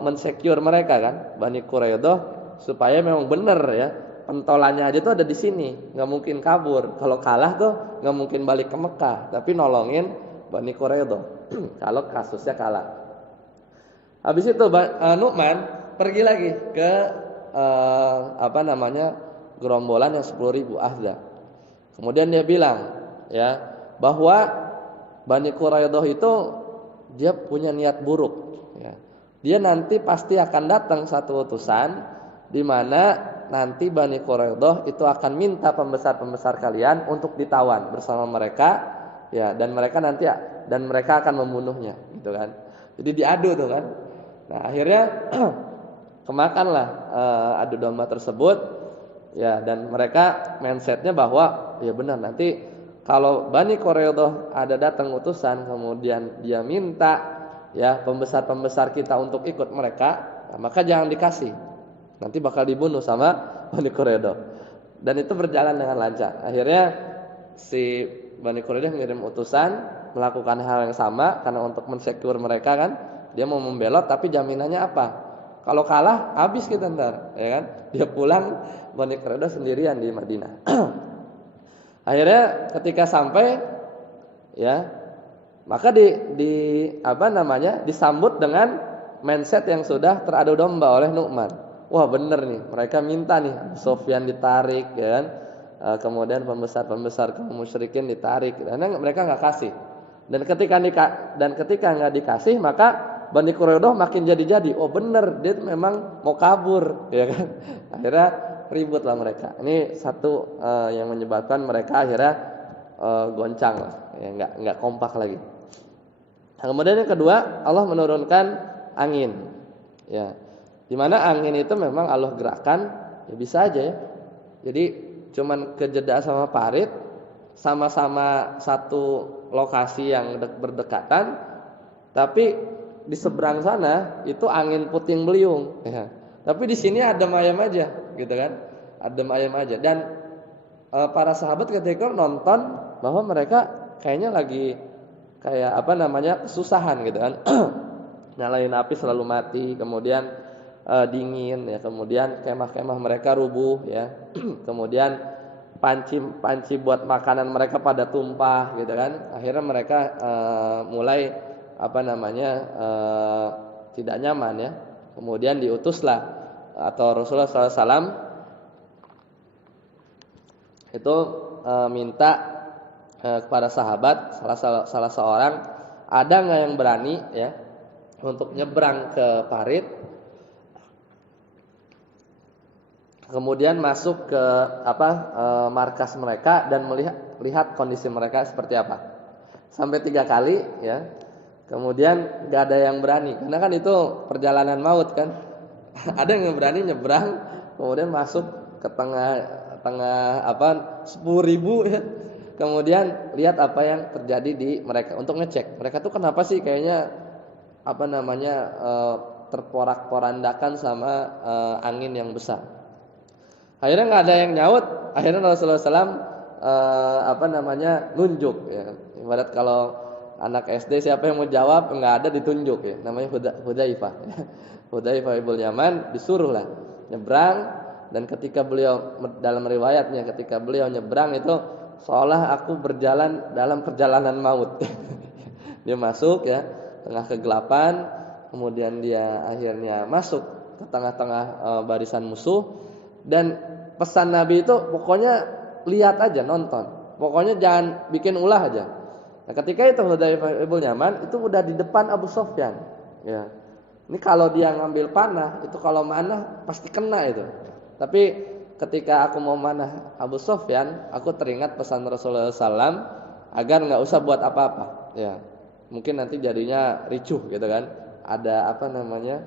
mensecure mereka kan, Bani Quraidah, supaya memang benar ya. Pentolannya aja tuh ada di sini, nggak mungkin kabur. Kalau kalah tuh nggak mungkin balik ke Mekah, tapi nolongin Bani Quraidah kalau kasusnya kalah. Habis itu Nu'man pergi lagi ke apa namanya gerombolan yang 10.000 Ahzab. Kemudian dia bilang ya bahwa Bani Quraidah itu dia punya niat buruk ya. Dia nanti pasti akan datang satu utusan di mana nanti Bani Quraidah itu akan minta pembesar-pembesar kalian untuk ditawan bersama mereka ya, dan mereka akan membunuhnya gitu kan. Jadi diadu tuh kan. Nah, akhirnya kemakanlah adu domba tersebut ya, dan mereka mindsetnya bahwa ya benar nanti kalau Bani Quraidah ada datang utusan kemudian dia minta ya pembesar-pembesar kita untuk ikut mereka, nah, maka jangan dikasih. Nanti bakal dibunuh sama Bani Quraidah. Dan itu berjalan dengan lancar. Akhirnya si Bani Quraidah mengirim utusan melakukan hal yang sama karena untuk mensecure mereka kan. Dia mau membelot tapi jaminannya apa? Kalau kalah habis kita ntar, ya kan? Dia pulang Bani Quraidah sendirian di Madinah. Akhirnya ketika sampai ya, maka disambut dengan mindset yang sudah teradu domba oleh Nu'man. Wah bener nih, mereka minta nih Sofyan ditarik ya kan? Kemudian pembesar-pembesar kaum musyrikin ditarik, karena mereka nggak kasih. Dan ketika nggak dikasih, maka Bani Quraidah makin jadi-jadi. Oh bener, dia memang mau kabur, ya kan? Akhirnya ribut lah mereka. Ini satu yang menyebabkan mereka akhirnya goncang lah, ya, nggak kompak lagi. Nah, kemudian yang kedua, Allah menurunkan angin, ya. Dimana angin itu memang Allah gerakkan, ya bisa aja ya. Jadi cuman kejeda sama parit, sama-sama satu lokasi yang berdekatan, tapi di seberang sana itu angin puting beliung, ya. Tapi di sini adem ayam aja, gitu kan? Adem ayam aja. Dan para sahabat ketika nonton bahwa mereka kayaknya lagi kayak kesusahan gitu kan. Nyalain api selalu mati, kemudian dingin ya, kemudian kemah-kemah mereka rubuh ya. Kemudian panci buat makanan mereka pada tumpah gitu kan. Akhirnya mereka mulai tidak nyaman ya. Kemudian diutuslah atau Rasulullah SAW itu minta kepada sahabat salah seorang, ada nggak yang berani ya untuk nyebrang ke parit, kemudian masuk ke markas mereka dan lihat kondisi mereka seperti apa. Sampai 3 kali ya. Kemudian nggak ada yang berani, karena kan itu perjalanan maut kan. Ada yang berani nyebrang, kemudian masuk ke tengah 10.000 ya. Kemudian lihat apa yang terjadi di mereka untuk ngecek. Mereka tuh kenapa sih kayaknya terporak-porandakan sama angin yang besar. Akhirnya nggak ada yang nyaut. Akhirnya Rasulullah SAW nunjuk ya. Ibarat kalau anak SD siapa yang mau jawab nggak ada ditunjuk ya. Namanya Hudzaifah. Hudzaifah ibn Yaman disuruh lah nyebrang, dan ketika beliau dalam riwayatnya ketika beliau nyebrang itu seolah aku berjalan dalam perjalanan maut. Dia masuk ya tengah kegelapan, kemudian dia akhirnya masuk ke tengah-tengah barisan musuh, dan pesan Nabi itu pokoknya lihat aja, nonton. Pokoknya jangan bikin ulah aja. Nah, ketika itu Hudzaifah ibn Yaman itu udah di depan Abu Sufyan. Ya. Ini kalau dia ngambil panah, itu kalau manah pasti kena itu. Tapi ketika aku mau manah Abu Sufyan, aku teringat pesan Rasulullah SAW agar nggak usah buat apa-apa. ya. Mungkin nanti jadinya ricuh gitu kan. Ada apa namanya?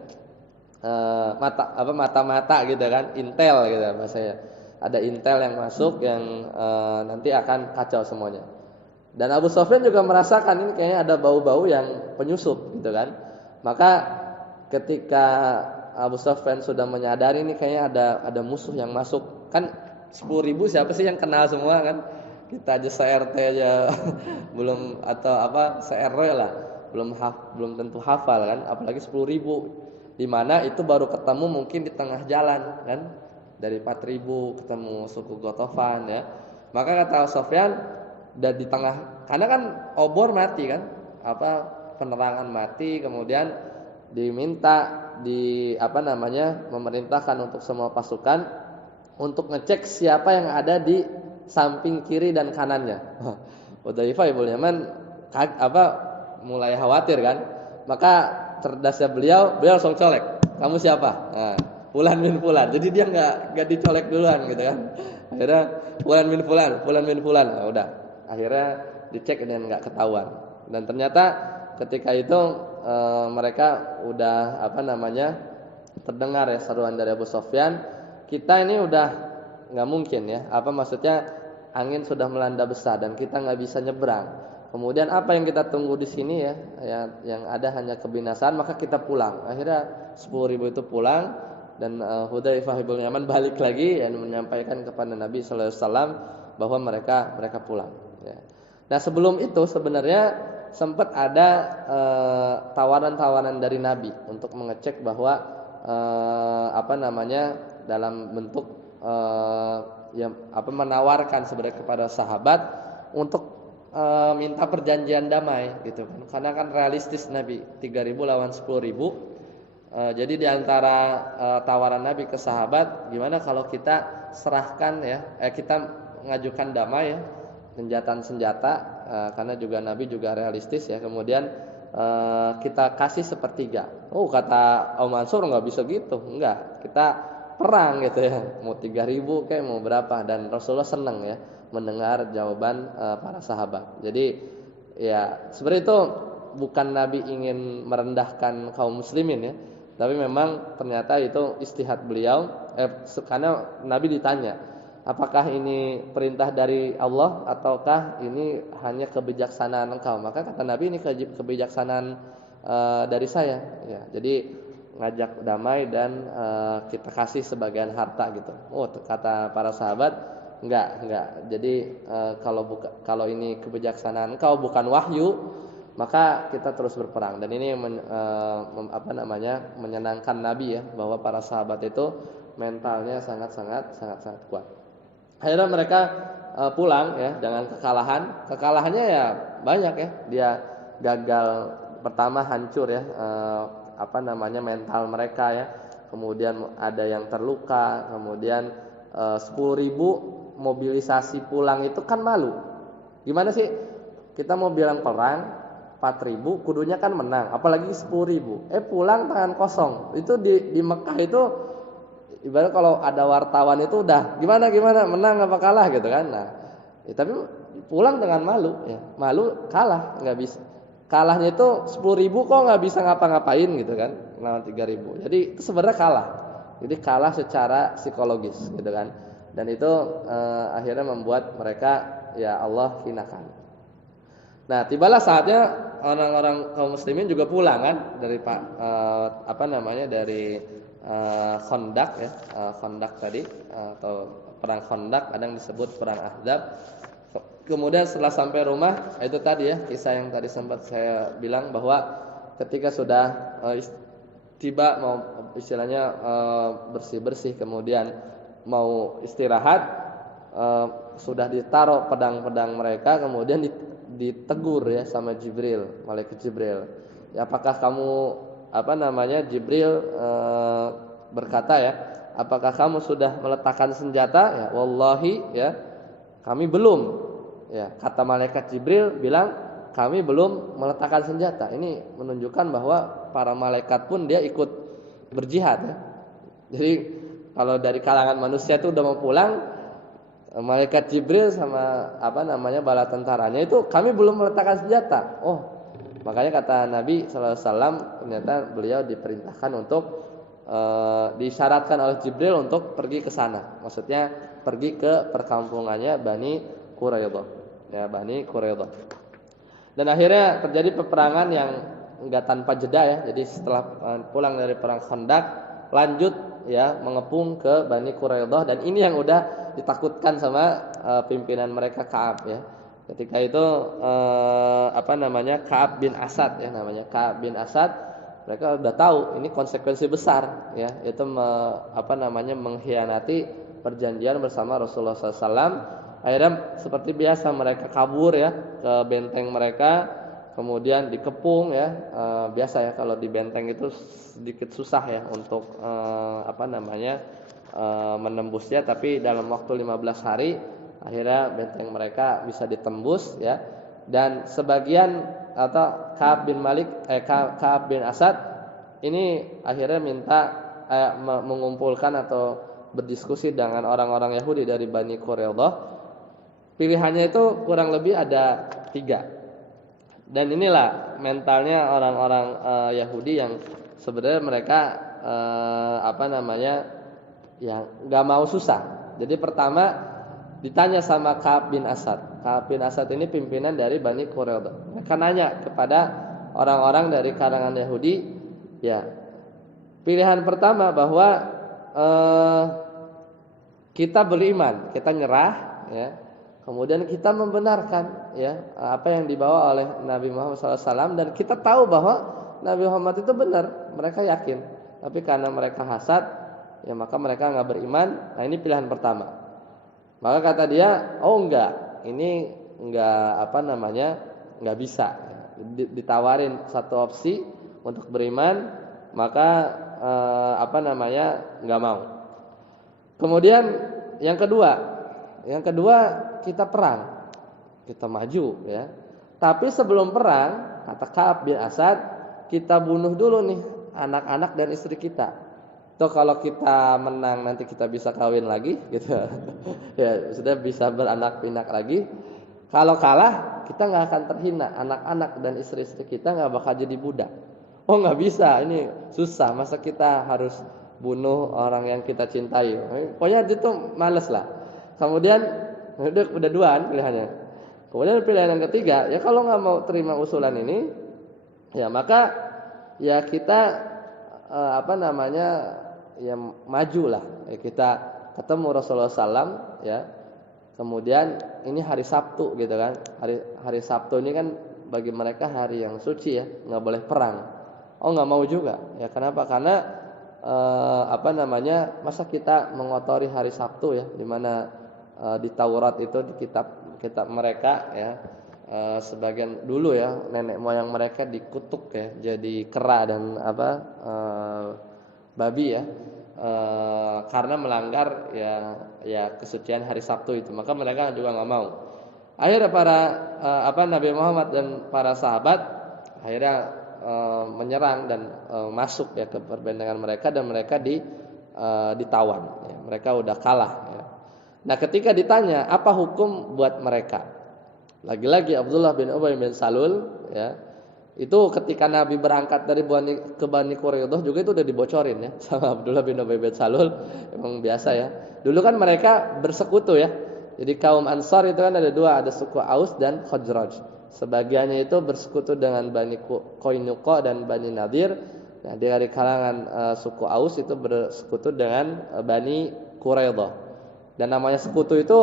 Mata-mata gitu kan, intel gitu bahasanya. Ada intel yang masuk yang nanti akan kacau semuanya. Dan Abu Sufyan juga merasakan ini kayaknya ada bau-bau yang penyusup gitu kan. Maka ketika Abu Sufyan sudah menyadari ini kayaknya ada musuh yang masuk. Kan 10.000 siapa sih yang kenal semua kan? Kita aja se-RT aja belum atau apa se-RW lah, belum tentu hafal kan, apalagi 10.000. Di mana itu baru ketemu mungkin di tengah jalan kan. Dari 4.000 ketemu suku Ghatafan ya. Maka kata Sufyan dan di tengah, karena kan obor mati kan, penerangan mati, kemudian diminta memerintahkan untuk semua pasukan untuk ngecek siapa yang ada di samping kiri dan kanannya. Hudzaifah ibn Yaman mulai khawatir kan, maka cerdasnya beliau langsung colek, kamu siapa? Nah, Fulan bin Fulan. Jadi dia nggak dicolek duluan gitu kan. Akhirnya Fulan bin Fulan. Nah, udah. Akhirnya dicek dan nggak ketahuan. Dan ternyata ketika itu mereka udah terdengar ya seruan dari Abu Sufyan. Kita ini udah nggak mungkin ya. Maksudnya angin sudah melanda besar dan kita nggak bisa nyebrang. Kemudian apa yang kita tunggu di sini ya, yang ada hanya kebinasaan, maka kita pulang. Akhirnya 10.000 itu pulang dan Hudzaifah bin Yaman balik lagi dan menyampaikan kepada Nabi sallallahu alaihi wasallam bahwa mereka pulang ya. Nah, sebelum itu sebenarnya sempat ada tawaran-tawaran dari Nabi untuk mengecek bahwa dalam bentuk menawarkan sebenarnya kepada sahabat untuk minta perjanjian damai gitu kan. Karena kan realistis Nabi 3.000 lawan 10.000. Jadi di antara tawaran Nabi ke sahabat, gimana kalau kita serahkan ya, kita mengajukan damai ya, gencatan senjata, karena juga Nabi juga realistis ya. Kemudian kita kasih sepertiga. Oh, kata Om Mansur nggak bisa gitu, enggak. Kita perang gitu ya, mau 3.000 kayak mau berapa, dan Rasulullah senang ya mendengar jawaban para sahabat. Jadi ya sebenarnya itu bukan Nabi ingin merendahkan kaum muslimin ya, tapi memang ternyata itu istihad beliau. Karena Nabi ditanya, apakah ini perintah dari Allah ataukah ini hanya kebijaksanaan engkau? Maka kata Nabi, ini kebijaksanaan dari saya ya. Jadi ngajak damai dan kita kasih sebagian harta gitu. Oh, kata para sahabat, enggak. Jadi kalau ini kebijaksanaan engkau bukan wahyu, maka kita terus berperang. Dan ini menyenangkan Nabi ya, bahwa para sahabat itu mentalnya sangat kuat. Akhirnya mereka pulang ya dengan kekalahan. Kekalahannya ya banyak ya. Dia gagal, pertama hancur ya mental mereka ya. Kemudian ada yang terluka, kemudian 10.000 mobilisasi pulang itu kan malu. Gimana sih kita mau bilang perang 4.000 kudunya kan menang, apalagi 10.000. Pulang tangan kosong. Itu di Mekah itu ibarat kalau ada wartawan itu udah gimana menang apa kalah gitu kan. Nah, tapi pulang dengan malu ya. Malu kalah, nggak bisa. Kalahnya itu 10.000 kok nggak bisa ngapa-ngapain gitu kan, lawan 3.000. Jadi itu sebenarnya kalah. Jadi kalah secara psikologis gitu kan. Dan itu akhirnya membuat mereka ya Allah hinakan. Nah, tibalah saatnya orang-orang kaum muslimin juga pulang kan dari dari Khandaq ya, Khandaq tadi atau perang Khandaq, kadang disebut perang Ahzab. Kemudian setelah sampai rumah, itu tadi ya kisah yang tadi sempat saya bilang, bahwa ketika sudah tiba mau istilahnya bersih-bersih, kemudian mau istirahat, sudah ditaruh pedang-pedang mereka, kemudian ditegur ya sama Jibril, malaikat Jibril. Ya, apakah kamu Jibril berkata ya, apakah kamu sudah meletakkan senjata? Ya, wallahi ya, kami belum. Ya, kata malaikat Jibril bilang, kami belum meletakkan senjata. Ini menunjukkan bahwa para malaikat pun dia ikut berjihad ya. Jadi kalau dari kalangan manusia itu udah mau pulang, Malaikat Jibril sama apa namanya bala tentaranya itu kami belum meletakkan senjata. Oh, makanya kata Nabi sallallahu alaihi wasallam ternyata beliau diperintahkan untuk disyaratkan oleh Jibril untuk pergi ke sana. Maksudnya pergi ke perkampungannya Bani Quraidah. Ya, Bani Quraidah. Dan akhirnya terjadi peperangan yang enggak tanpa jeda ya. Jadi setelah pulang dari perang Khandaq lanjut ya mengepung ke Bani Quraidah, dan ini yang udah ditakutkan sama pimpinan mereka Ka'ab ya. Ketika itu apa namanya Ka'ab bin Asad ya, namanya Ka'ab bin Asad, mereka udah tahu ini konsekuensi besar ya, itu apa namanya mengkhianati perjanjian bersama Rasulullah SAW. Akhirnya seperti biasa mereka kabur ya ke benteng mereka, kemudian dikepung ya. Biasa ya kalau di benteng itu sedikit susah ya untuk apa namanya menembusnya, tapi dalam waktu 15 hari akhirnya benteng mereka bisa ditembus ya. Dan sebagian atau Ka'ab bin Asad ini akhirnya minta mengumpulkan atau berdiskusi dengan orang-orang Yahudi dari Bani Quraidah. Pilihannya itu kurang lebih ada 3. Dan inilah mentalnya orang-orang Yahudi yang sebenarnya mereka apa namanya yang nggak mau susah. Jadi pertama ditanya sama Ka'ab bin Asad. Ka'ab bin Asad ini pimpinan dari Bani Quraidah. Mereka nanya kepada orang-orang dari kalangan Yahudi, ya pilihan pertama bahwa kita beriman, kita nyerah, ya. Kemudian kita membenarkan ya apa yang dibawa oleh Nabi Muhammad SAW, dan kita tahu bahwa Nabi Muhammad itu benar, mereka yakin. Tapi karena mereka hasad, ya maka mereka nggak beriman. Nah ini pilihan pertama. Maka kata dia, oh enggak, ini enggak apa namanya nggak bisa. Ditawarin satu opsi untuk beriman, maka apa namanya nggak mau. Kemudian yang kedua kita perang, kita maju ya. Tapi sebelum perang, kata Ka'ab bin Asad, kita bunuh dulu nih anak-anak dan istri kita. Tuh kalau kita menang nanti kita bisa kawin lagi gitu. Ya sudah bisa beranak pinak lagi. Kalau kalah kita nggak akan terhina, anak-anak dan istri-istri kita nggak bakal jadi budak. Oh nggak bisa, ini susah. Masa kita harus bunuh orang yang kita cintai? Pokoknya itu males lah. Kemudian udah 2 pilihannya. Kemudian pilihan yang ketiga, ya kalau nggak mau terima usulan ini, ya maka ya kita apa namanya ya majulah. Ya, kita ketemu Rasulullah SAW ya. Kemudian ini hari Sabtu gitu kan. Hari Sabtu ini kan bagi mereka hari yang suci ya, nggak boleh perang. Oh nggak mau juga. Ya kenapa? Karena apa namanya masa kita mengotori hari Sabtu ya, di mana di Taurat itu di kitab mereka ya sebagian dulu ya nenek moyang mereka dikutuk ya jadi kera dan apa babi ya karena melanggar ya kesucian hari Sabtu itu, maka mereka juga nggak mau. Akhirnya para Nabi Muhammad dan para sahabat akhirnya menyerang dan masuk ya ke perbendengan mereka, dan mereka ditawan ya. Mereka udah kalah ya. Nah ketika ditanya apa hukum buat mereka, lagi-lagi Abdullah bin Ubay bin Salul ya, itu ketika Nabi berangkat dari ke Bani Quraidah juga itu udah dibocorin ya sama Abdullah bin Ubay bin Salul. Emang biasa ya, dulu kan mereka bersekutu ya. Jadi kaum Ansar itu kan ada 2, ada suku Aus dan Khazraj. Sebagiannya itu bersekutu dengan Bani Qainuqa dan Bani Nadir. Nah dari kalangan suku Aus itu bersekutu dengan Bani Quraidah. Dan namanya sekutu itu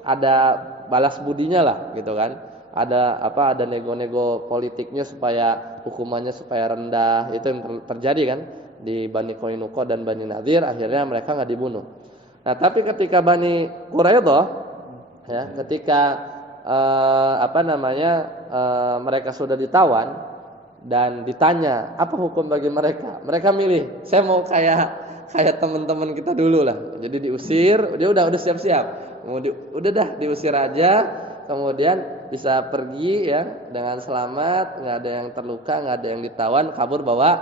ada balas budinya lah gitu kan. Ada nego-nego politiknya supaya hukumannya supaya rendah. Itu yang terjadi kan di Bani Qainuqa dan Bani Nadir. Akhirnya mereka nggak dibunuh. Nah tapi ketika Bani Quraidah ya, ketika mereka sudah ditawan dan ditanya apa hukum bagi mereka milih, saya mau kayak teman-teman kita dulu lah. Jadi diusir, dia udah siap-siap. Udah dah diusir aja, kemudian bisa pergi ya dengan selamat, nggak ada yang terluka, nggak ada yang ditawan, kabur bawa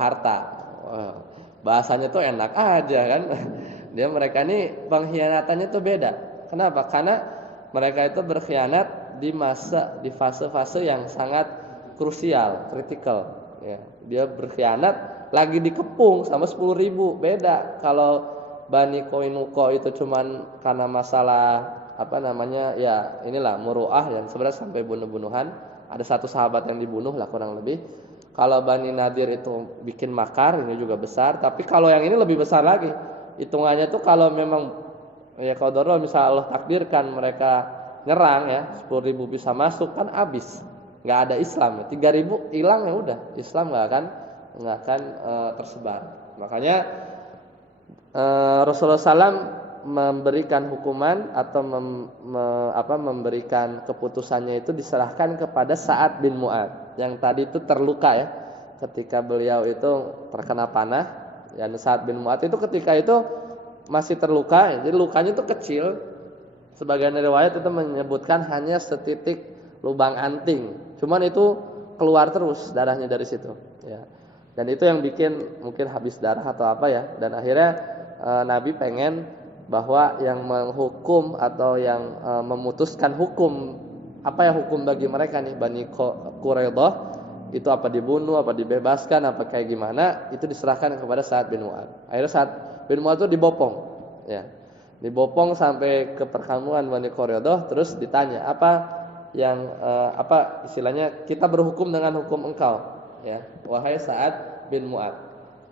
harta. Bahasanya tuh enak aja kan. Mereka ini pengkhianatannya tuh beda. Kenapa? Karena mereka itu berkhianat di fase-fase yang sangat krusial, kritikal. Ya, dia berkhianat lagi dikepung sama 10.000. Beda kalau Bani Koinuko itu cuman karena masalah ya inilah muruah yang sebenarnya sampai bunuh-bunuhan. Ada satu sahabat yang dibunuh lah kurang lebih. Kalau Bani Nadir itu bikin makar, ini juga besar. Tapi kalau yang ini lebih besar lagi. Hitungannya tuh kalau memang ya qadarullah misalnya Allah takdirkan mereka nyerang ya 10.000 bisa masuk kan habis. Enggak ada Islam. 3.000 hilang ya udah. Islam enggak akan tersebar. Makanya Rasulullah SAW memberikan hukuman atau memberikan keputusannya itu diserahkan kepada Sa'ad bin Mu'adz yang tadi itu terluka ya ketika beliau itu terkena panah. Ya, Sa'ad bin Mu'adz itu ketika itu masih terluka, jadi lukanya itu kecil. Sebagian riwayat itu menyebutkan hanya setitik lubang anting. Cuman itu keluar terus darahnya dari situ ya. Dan itu yang bikin mungkin habis darah atau apa ya. Dan akhirnya Nabi pengen bahwa yang menghukum atau yang memutuskan hukum hukum bagi mereka nih Bani Quraidah itu apa dibunuh, apa dibebaskan, apa kayak gimana, itu diserahkan kepada Sa'ad bin Mu'adz. Akhirnya Sa'ad bin Mu'adz itu dibopong ya. Dibopong sampai ke perkampungan Bani Quraidah, terus ditanya istilahnya kita berhukum dengan hukum engkau ya wahai Sa'ad bin Mu'adz.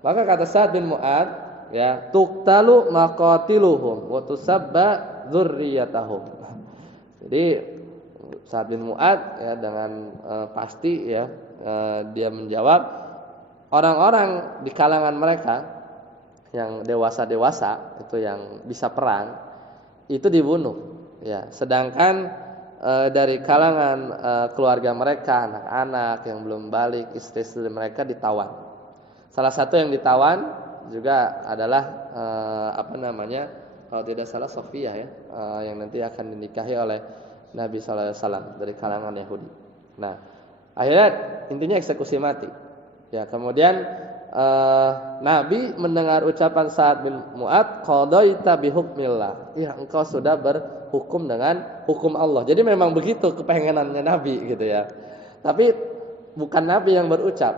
Maka kata Sa'ad bin Mu'adz ya tuqtalu maqatiluhum wa tusabba dzurriyyatahum. Jadi Sa'ad bin Mu'adz ya dengan pasti ya dia menjawab orang-orang di kalangan mereka yang dewasa-dewasa itu yang bisa perang itu dibunuh ya, sedangkan dari kalangan keluarga mereka, anak-anak yang belum balik, istri-istri mereka ditawan. Salah satu yang ditawan juga adalah kalau tidak salah Sofia ya, yang nanti akan dinikahi oleh Nabi sallallahu alaihi wasallam dari kalangan Yahudi. Nah, akhirnya intinya eksekusi mati. Ya, kemudian Nabi mendengar ucapan Sa'ad bin Mu'adz, qadaita bihukmillah. Ya, engkau sudah berhukum dengan hukum Allah. Jadi memang begitu kepengenannya Nabi gitu ya. Tapi bukan Nabi yang berucap,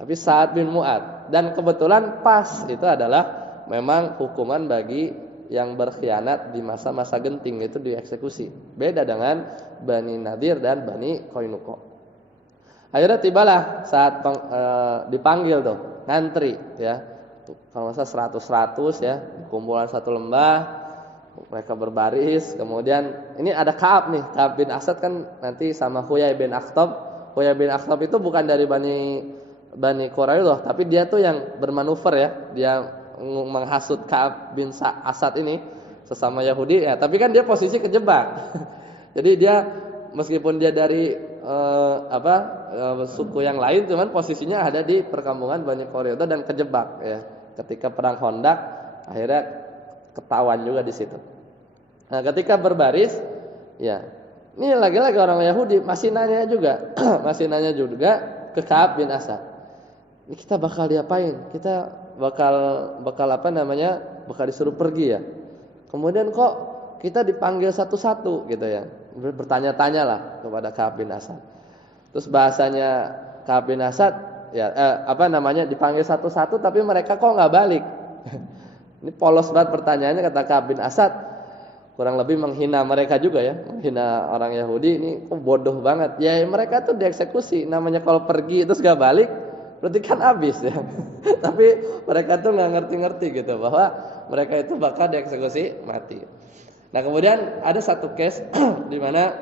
tapi Sa'ad bin Mu'adz. Dan kebetulan pas itu adalah memang hukuman bagi yang berkhianat di masa-masa genting, itu dieksekusi. Beda dengan Bani Nadir dan Bani Qainuqa. Akhirnya tibalah saat dipanggil tuh, ngantri ya. Kalau masa 100 ya, kumpulan satu lembah, mereka berbaris. Kemudian ini ada Ka'ab nih, Ka'ab bin Asad kan nanti sama Huyai bin Akhtab. Huyai bin Akhtab itu bukan dari Bani Quraidah, tapi dia tuh yang bermanuver ya. Dia menghasut Ka'ab bin Asad ini sesama Yahudi ya, tapi kan dia posisi kejebak. Jadi dia meskipun dia dari suku yang lain, cuman posisinya ada di perkampungan Bani Quraidah dan kejebak ya. Ketika perang Khandaq akhirnya ketahuan juga di situ. Nah, ketika berbaris ya, ini lagi-lagi orang Yahudi masih nanya juga ke Ka'ab bin Asad. Ini kita bakal diapain? Kita bakal bakal disuruh pergi ya. Kemudian kok kita dipanggil satu-satu gitu ya. Bertanya-tanya lah kepada Ka'ab bin Asad. Terus bahasanya Ka'ab bin Asad ya dipanggil satu-satu tapi mereka kok enggak balik. Ini polos banget pertanyaannya, kata Ka'ab bin Asad. Kurang lebih menghina mereka juga ya, menghina orang Yahudi. Ini kok bodoh banget. Ya mereka tuh dieksekusi, namanya kalau pergi terus enggak balik berarti kan habis ya. Tapi mereka tuh enggak ngerti-ngerti gitu bahwa mereka itu bakal dieksekusi mati. Nah, kemudian ada satu case di mana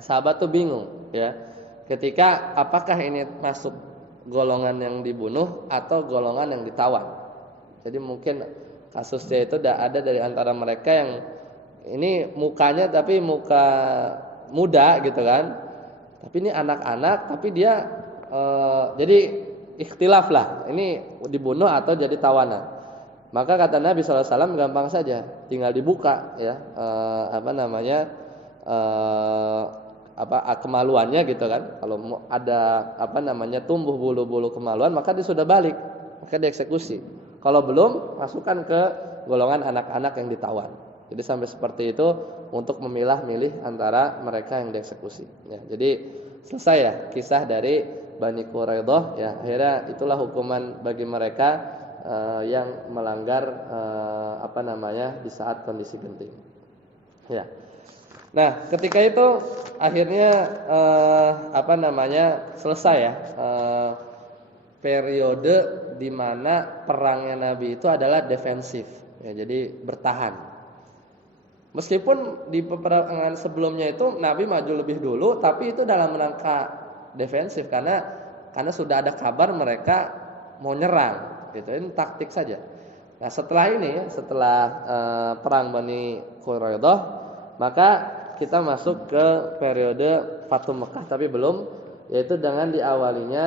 sahabat tuh bingung ya. Ketika apakah ini masuk golongan yang dibunuh atau golongan yang ditawan. Jadi mungkin kasusnya itu ada dari antara mereka yang ini mukanya tapi muka muda gitu kan. Tapi ini anak-anak, tapi dia jadi ikhtilaf lah. Ini dibunuh atau jadi tawanan. Maka kata Nabi SAW gampang saja, tinggal dibuka ya kemaluannya gitu kan. Kalau ada tumbuh bulu-bulu kemaluan, maka dia sudah balik, maka dieksekusi. Kalau belum, masukkan ke golongan anak-anak yang ditawan. Jadi sampai seperti itu untuk memilah-milih antara mereka yang dieksekusi. Ya, jadi selesai ya kisah dari Bani Quraidah. Ya, akhirnya itulah hukuman bagi mereka yang melanggar di saat kondisi genting. Ya. Nah, ketika itu akhirnya selesai ya periode di mana perangnya Nabi itu adalah defensif. Ya, jadi bertahan. Meskipun di peperangan sebelumnya itu Nabi maju lebih dulu, tapi itu dalam rangka defensif karena sudah ada kabar mereka mau nyerang. Gitu, ini taktik saja. Nah, setelah perang Bani Quraidah, maka kita masuk ke periode Fatu Mekah, tapi belum, yaitu dengan diawalinya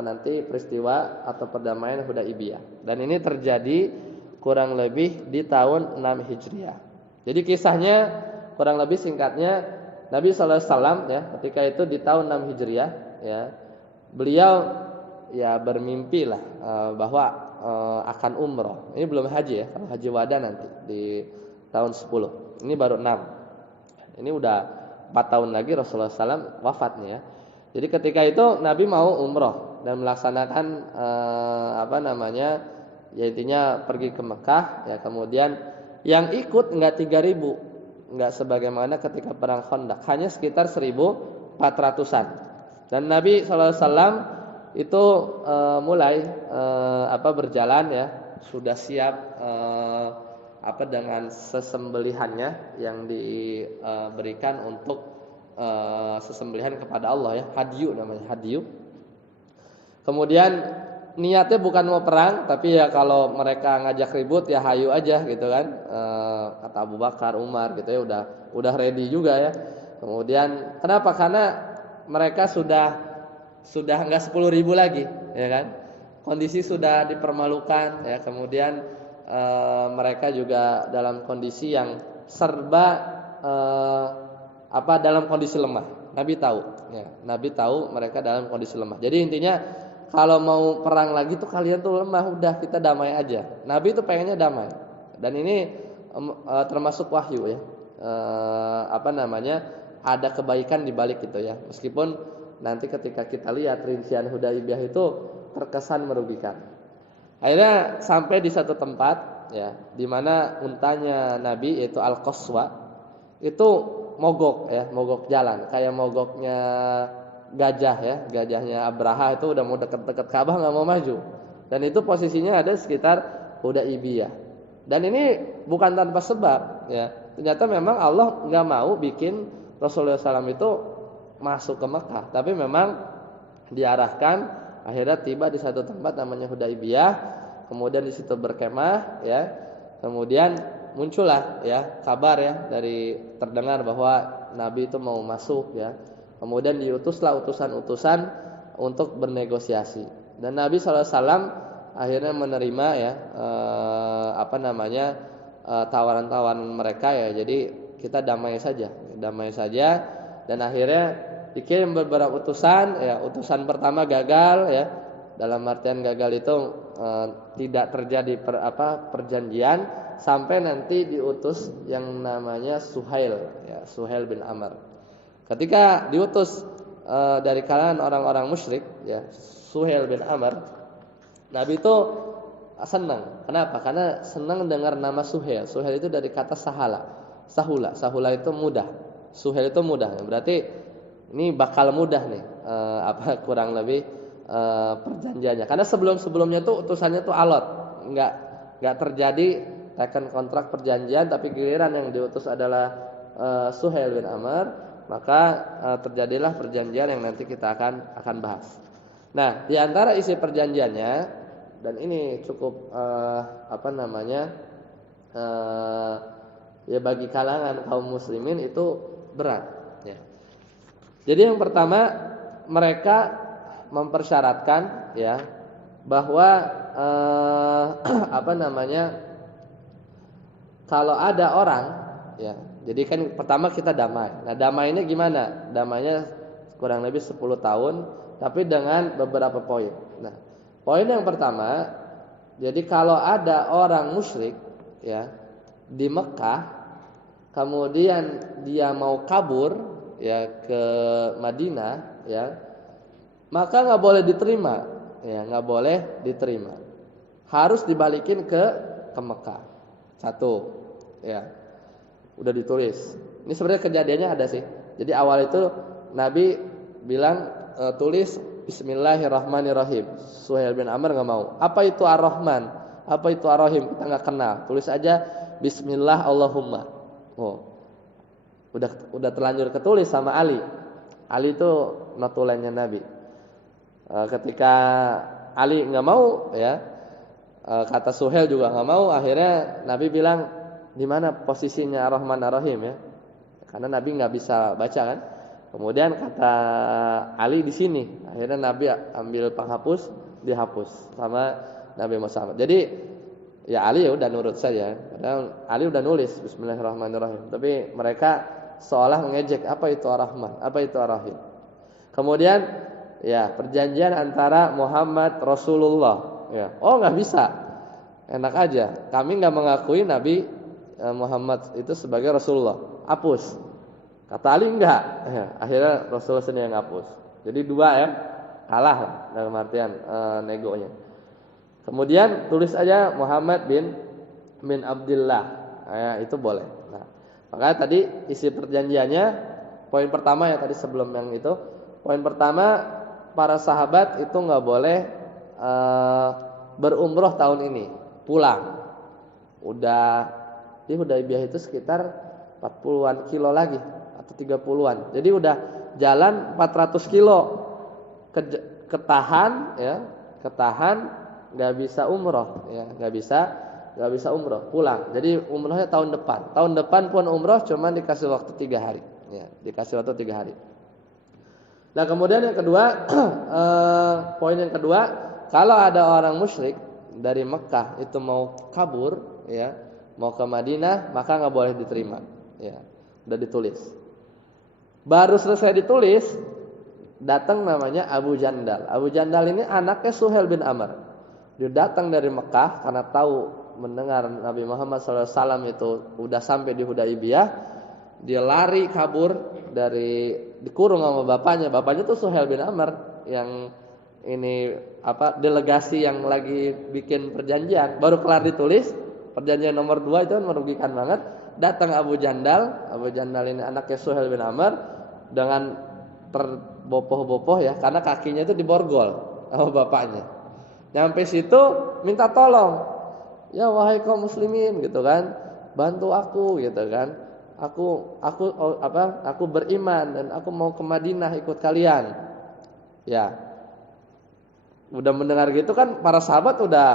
nanti peristiwa atau perdamaian Hudaibiyah. Dan ini terjadi kurang lebih di tahun 6 Hijriah. Jadi kisahnya kurang lebih singkatnya, Nabi SAW ya ketika itu di tahun 6 Hijriah ya, beliau ya bermimpi lah bahwa akan umroh. Ini belum haji ya, kalau haji wada nanti di tahun 10. Ini baru 6. Ini udah 4 tahun lagi Rasulullah SAW wafatnya ya. Jadi ketika itu Nabi mau umroh dan melaksanakan ya intinya pergi ke Mekah ya, kemudian yang ikut enggak 3.000, enggak sebagaimana ketika perang Khandaq, hanya sekitar 1.400-an. Dan Nabi SAW itu mulai berjalan ya, sudah siap dengan sesembelihannya yang diberikan untuk sesembelihan kepada Allah ya, hadyu namanya, hadyu. Kemudian niatnya bukan mau perang, tapi ya kalau mereka ngajak ribut ya hayu aja gitu kan. Kata Abu Bakar, Umar gitu ya, udah ready juga ya. Kemudian kenapa? Karena mereka sudah enggak 10.000 lagi ya kan. Kondisi sudah dipermalukan ya, kemudian mereka juga dalam kondisi yang serba dalam kondisi lemah. Nabi tahu mereka dalam kondisi lemah. Jadi intinya kalau mau perang lagi tuh kalian tuh lemah, udah kita damai aja. Nabi tuh pengennya damai. Dan ini termasuk wahyu ya. Ada kebaikan di balik itu ya. Meskipun nanti ketika kita lihat rincian Hudaibiyah itu terkesan merugikan. Akhirnya sampai di satu tempat ya, di mana untanya Nabi yaitu Al-Qaswa itu mogok jalan, kayak mogoknya gajah ya, gajahnya Abraha itu udah mau deket-deket Ka'bah nggak mau maju. Dan itu posisinya ada sekitar Hudaibiyah. Dan ini bukan tanpa sebab ya. Ternyata memang Allah nggak mau bikin Rasulullah SAW itu masuk ke Mekah, tapi memang diarahkan akhirnya tiba di satu tempat namanya Hudaibiyah, kemudian di situ berkemah ya. Kemudian muncullah ya kabar ya, dari terdengar bahwa Nabi itu mau masuk ya. Kemudian diutuslah utusan-utusan untuk bernegosiasi. Dan Nabi SAW akhirnya menerima ya tawaran-tawaran mereka ya. Jadi kita damai saja. Dan akhirnya dikirim beberapa utusan ya. Utusan pertama gagal ya. Dalam artian gagal itu tidak terjadi perjanjian sampai nanti diutus yang namanya Suhail bin Amr. Ketika diutus dari kalangan orang-orang musyrik ya, Suhail bin Amr, Nabi itu senang. Kenapa? Karena senang dengar nama Suhail. Suhail itu dari kata sahula itu mudah. Suhail itu mudah. Berarti ini bakal mudah nih kurang lebih perjanjiannya. Karena sebelum-sebelumnya tuh utusannya tuh alot, enggak terjadi teken kontrak perjanjian, tapi giliran yang diutus adalah Suhail bin Amr, maka terjadilah perjanjian yang nanti kita akan bahas. Nah, di antara isi perjanjiannya, dan ini cukup ya bagi kalangan kaum muslimin itu berat ya. Jadi yang pertama, mereka mempersyaratkan ya bahwa kalau ada orang ya, jadi kan pertama kita damai. Nah, damainya gimana? Damainya kurang lebih 10 tahun, tapi dengan beberapa poin. Nah, poin yang pertama, jadi kalau ada orang musyrik ya di Mekah, kemudian dia mau kabur ya ke Madinah, ya maka nggak boleh diterima, ya nggak boleh diterima, harus dibalikin ke Mekah. Satu, ya udah ditulis. Ini sebenarnya kejadiannya ada sih. Jadi awal itu Nabi bilang tulis Bismillahirrahmanirrahim. Suhail bin Amr nggak mau. Apa itu Ar-Rahman? Apa itu Ar-Rahim? Kita nggak kenal. Tulis aja Bismillah Allahumma. Oh, udah terlanjur ketulis sama Ali. Ali itu notulennya Nabi. Ketika Ali nggak mau, ya kata Suhail juga nggak mau. Akhirnya Nabi bilang, di mana posisinya Ar-Rahman Ar-Rahim ya? Karena Nabi nggak bisa baca kan. Kemudian kata Ali di sini. Akhirnya Nabi ambil penghapus, dihapus sama Nabi Muhammad. Jadi ya Ali ya udah nurut saja. Padahal Ali udah nulis Bismillahirrahmanirrahim. Tapi mereka seolah mengejek, apa itu Ar-Rahman, apa itu Ar-Rahim. Kemudian ya perjanjian antara Muhammad Rasulullah. Ya, oh nggak bisa. Enak aja. Kami nggak mengakui Nabi Muhammad itu sebagai Rasulullah. Hapus. Kata Ali enggak. Ya, akhirnya Rasulullah sendiri yang hapus. Jadi dua ya, kalah lah dalam artian negonya. Kemudian tulis aja Muhammad bin Abdullah. Ya, itu boleh. Nah, makanya tadi isi perjanjiannya poin pertama ya tadi sebelum yang itu. Poin pertama, para sahabat itu enggak boleh berumroh tahun ini, pulang. Udah di Hudaybiyah itu sekitar 40-an kilo lagi atau 30-an. Jadi udah jalan 400 kilo ketahan ya, nggak bisa umroh ya, nggak bisa umroh pulang. Jadi umrohnya tahun depan pun umroh cuma dikasih waktu 3 hari ya, dikasih waktu 3 hari. Nah kemudian yang kedua poin yang kedua, kalau ada orang musyrik dari Mekah itu mau kabur ya, mau ke Madinah, maka nggak boleh diterima ya, udah ditulis. Baru selesai ditulis, datang namanya Abu Jandal. Abu Jandal ini anaknya Suhail bin Amr. Dia datang dari Mekah karena tahu mendengar Nabi Muhammad SAW itu udah sampai di Hudaybiyah. Dia lari kabur dari, dikurung sama bapaknya. Bapaknya tuh Suhail bin Amr yang ini delegasi yang lagi bikin perjanjian. Baru kelar ditulis perjanjian nomor 2 itu kan merugikan banget. Datang Abu Jandal ini anaknya Suhail bin Amr dengan terbopoh-bopoh ya, karena kakinya itu diborgol sama bapaknya. Nyampe situ minta tolong, ya wahai kaum muslimin gitu kan, bantu aku gitu kan. Aku beriman dan aku mau ke Madinah ikut kalian. Ya. Udah mendengar gitu kan para sahabat udah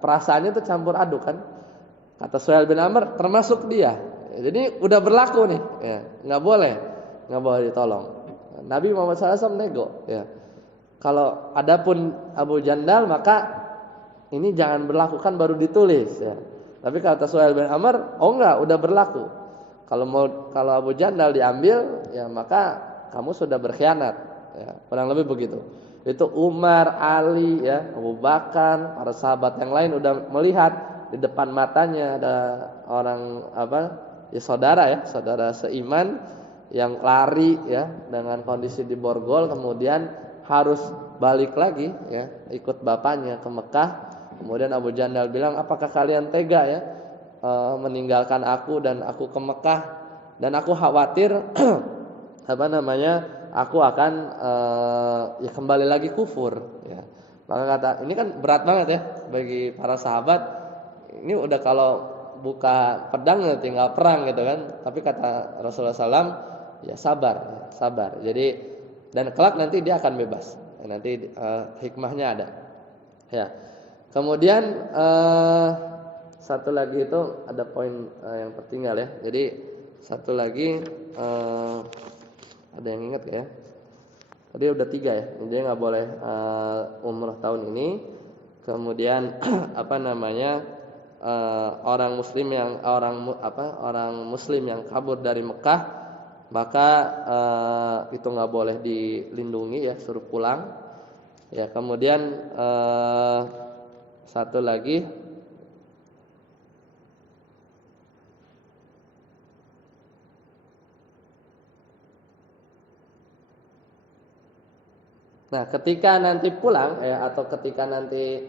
perasaannya tuh campur aduk kan. Kata Suhail bin Amr termasuk dia. Jadi udah berlaku nih, ya, nggak boleh ditolong. Nabi Muhammad SAW nego, ya. Kalau adapun Abu Jandal maka ini jangan berlaku, kan baru ditulis, ya. Tapi kata Suhail bin Amr, oh enggak, udah berlaku. Kalau Abu Jandal diambil, ya maka kamu sudah berkhianat, ya. Kurang lebih begitu. Itu Umar, Ali, ya, Abu Bakar, para sahabat yang lain udah melihat. Di depan matanya ada orang saudara seiman yang lari ya dengan kondisi diborgol, kemudian harus balik lagi ya, ikut bapaknya ke Mekah. Kemudian Abu Jandal bilang, apakah kalian tega ya meninggalkan aku dan aku ke Mekah, dan aku khawatir aku akan kembali lagi kufur ya. Maka kata, ini kan berat banget ya bagi para sahabat. Ini udah kalau buka pedang ya tinggal perang gitu kan. Tapi kata Rasulullah SAW, ya sabar. Jadi dan kelak nanti dia akan bebas. Nanti hikmahnya ada. Ya. Kemudian satu lagi itu ada poin yang tertinggal ya. Jadi satu lagi ada yang ingat ya? Tadi udah 3 ya. Dia nggak boleh umroh tahun ini. Kemudian orang muslim yang kabur dari Mekah, maka itu nggak boleh dilindungi ya, suruh pulang ya. Kemudian satu lagi Nah, ketika nanti pulang atau ketika nanti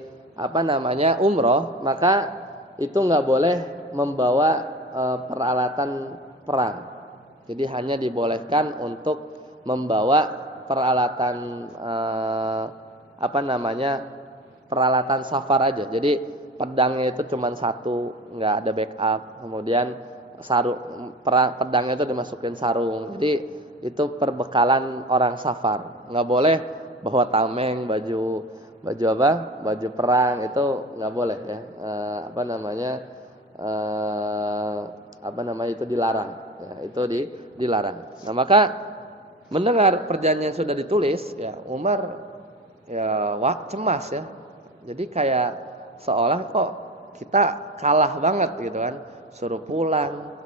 umroh, maka itu nggak boleh membawa peralatan perang. Jadi hanya dibolehkan untuk membawa peralatan peralatan safar aja. Jadi pedangnya itu cuma satu, nggak ada backup. Kemudian pedangnya itu dimasukin sarung. Jadi itu perbekalan orang safar. Nggak boleh bawa tameng, baju perang, itu nggak boleh ya. Itu dilarang. Ya, itu dilarang. Nah, maka mendengar perjanjian sudah ditulis, ya Umar ya cemas ya. Jadi kayak seolah kok kita kalah banget gitu kan, suruh pulang.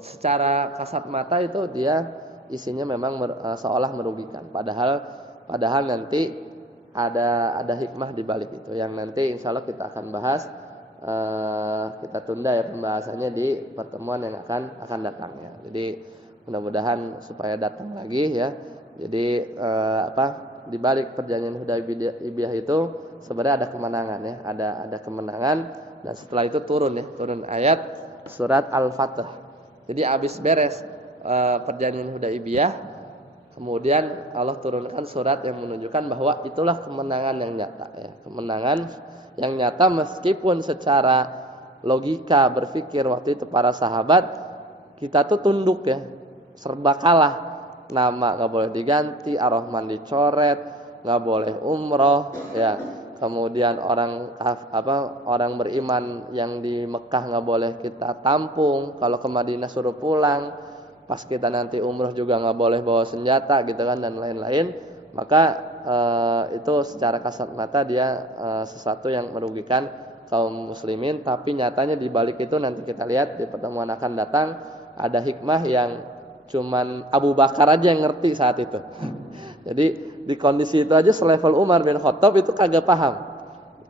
Secara kasat mata itu dia isinya memang seolah merugikan. Padahal nanti ada hikmah di balik itu yang nanti insya Allah kita akan bahas. Kita tunda ya pembahasannya di pertemuan yang akan datang ya. Jadi mudah-mudahan supaya datang lagi ya. Jadi di balik perjanjian Hudaybiyah itu sebenarnya ada kemenangan ya, ada kemenangan, dan setelah itu turun ayat surat Al-Fatah. Jadi habis beres perjanjian Hudaybiyah, kemudian Allah turunkan surat yang menunjukkan bahwa itulah kemenangan yang nyata ya. Kemenangan yang nyata meskipun secara logika berpikir waktu itu para sahabat kita tuh tunduk ya, serba kalah. Nama nggak boleh diganti, Ar-Rahman dicoret, nggak boleh umroh ya. Kemudian orang beriman yang di Mekah nggak boleh kita tampung, kalau ke Madinah suruh pulang. Pas kita nanti umroh juga nggak boleh bawa senjata gitu kan, dan lain-lain. Maka itu secara kasat mata dia sesuatu yang merugikan kaum muslimin. Tapi nyatanya di balik itu nanti kita lihat di pertemuan akan datang ada hikmah yang cuman Abu Bakar aja yang ngerti saat itu. Jadi di kondisi itu aja selevel Umar bin Khattab itu kagak paham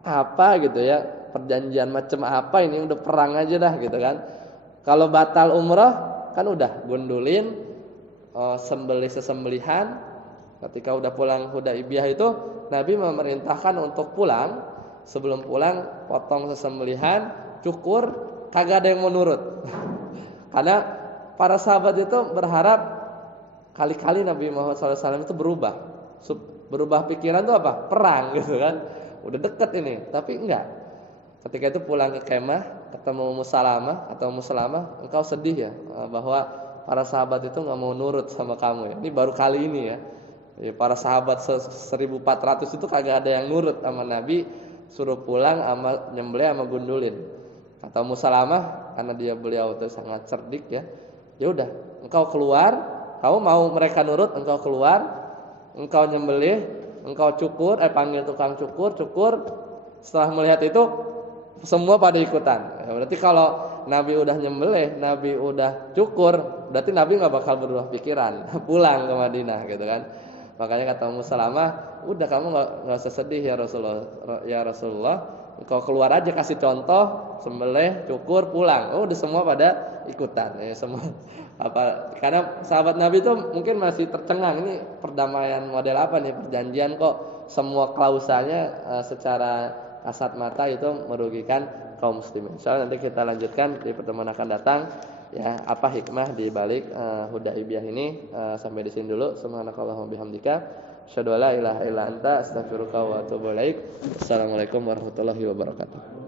apa gitu ya, perjanjian macam apa ini, udah perang aja dah gitu kan. Kalau batal umroh kan udah gundulin, sembelihan. Ketika udah pulang Hudaybiyah itu Nabi memerintahkan untuk pulang. Sebelum pulang potong sesembelihan, cukur, kagak ada yang mau nurut. Karena para sahabat itu berharap kali-kali Nabi Muhammad SAW itu berubah pikiran tuh apa? Perang gitu kan. Udah deket ini, tapi enggak. Ketika itu pulang ke kemah, ketemu Musalamah, engkau sedih ya bahwa para sahabat itu enggak mau nurut sama kamu ya. Ini baru kali ini ya. Para sahabat 1400 itu kagak ada yang nurut sama Nabi, suruh pulang sama nyembelih sama gundulin. Kata Musalamah, karena beliau itu sangat cerdik ya. Ya udah, engkau keluar, kamu mau mereka nurut, engkau keluar, engkau nyembelih, engkau cukur, panggil tukang cukur. Setelah melihat itu semua pada ikutan. Ya, berarti kalau Nabi udah nyembelih, Nabi udah cukur, berarti Nabi nggak bakal berubah pikiran, pulang ke Madinah gitu kan. Makanya kata Musalamah, udah kamu nggak usah sedih ya Rasulullah, engkau keluar aja kasih contoh, sembelih, cukur, pulang. Udah semua pada ikutan ya semua. Karena sahabat Nabi itu mungkin masih tercengang, ini perdamaian model apa nih, perjanjian kok semua klausalnya secara kasat mata itu merugikan kaum muslimin. Soalnya nanti kita lanjutkan di pertemuan akan datang ya, apa hikmah di balik Hudaybiyah ini. Sampai di sini dulu. Subhanakallahumma bihamdika asyhadu an la ilaha illa anta astaghfiruka wa atubu ilaik. Assalamualaikum warahmatullahi wabarakatuh.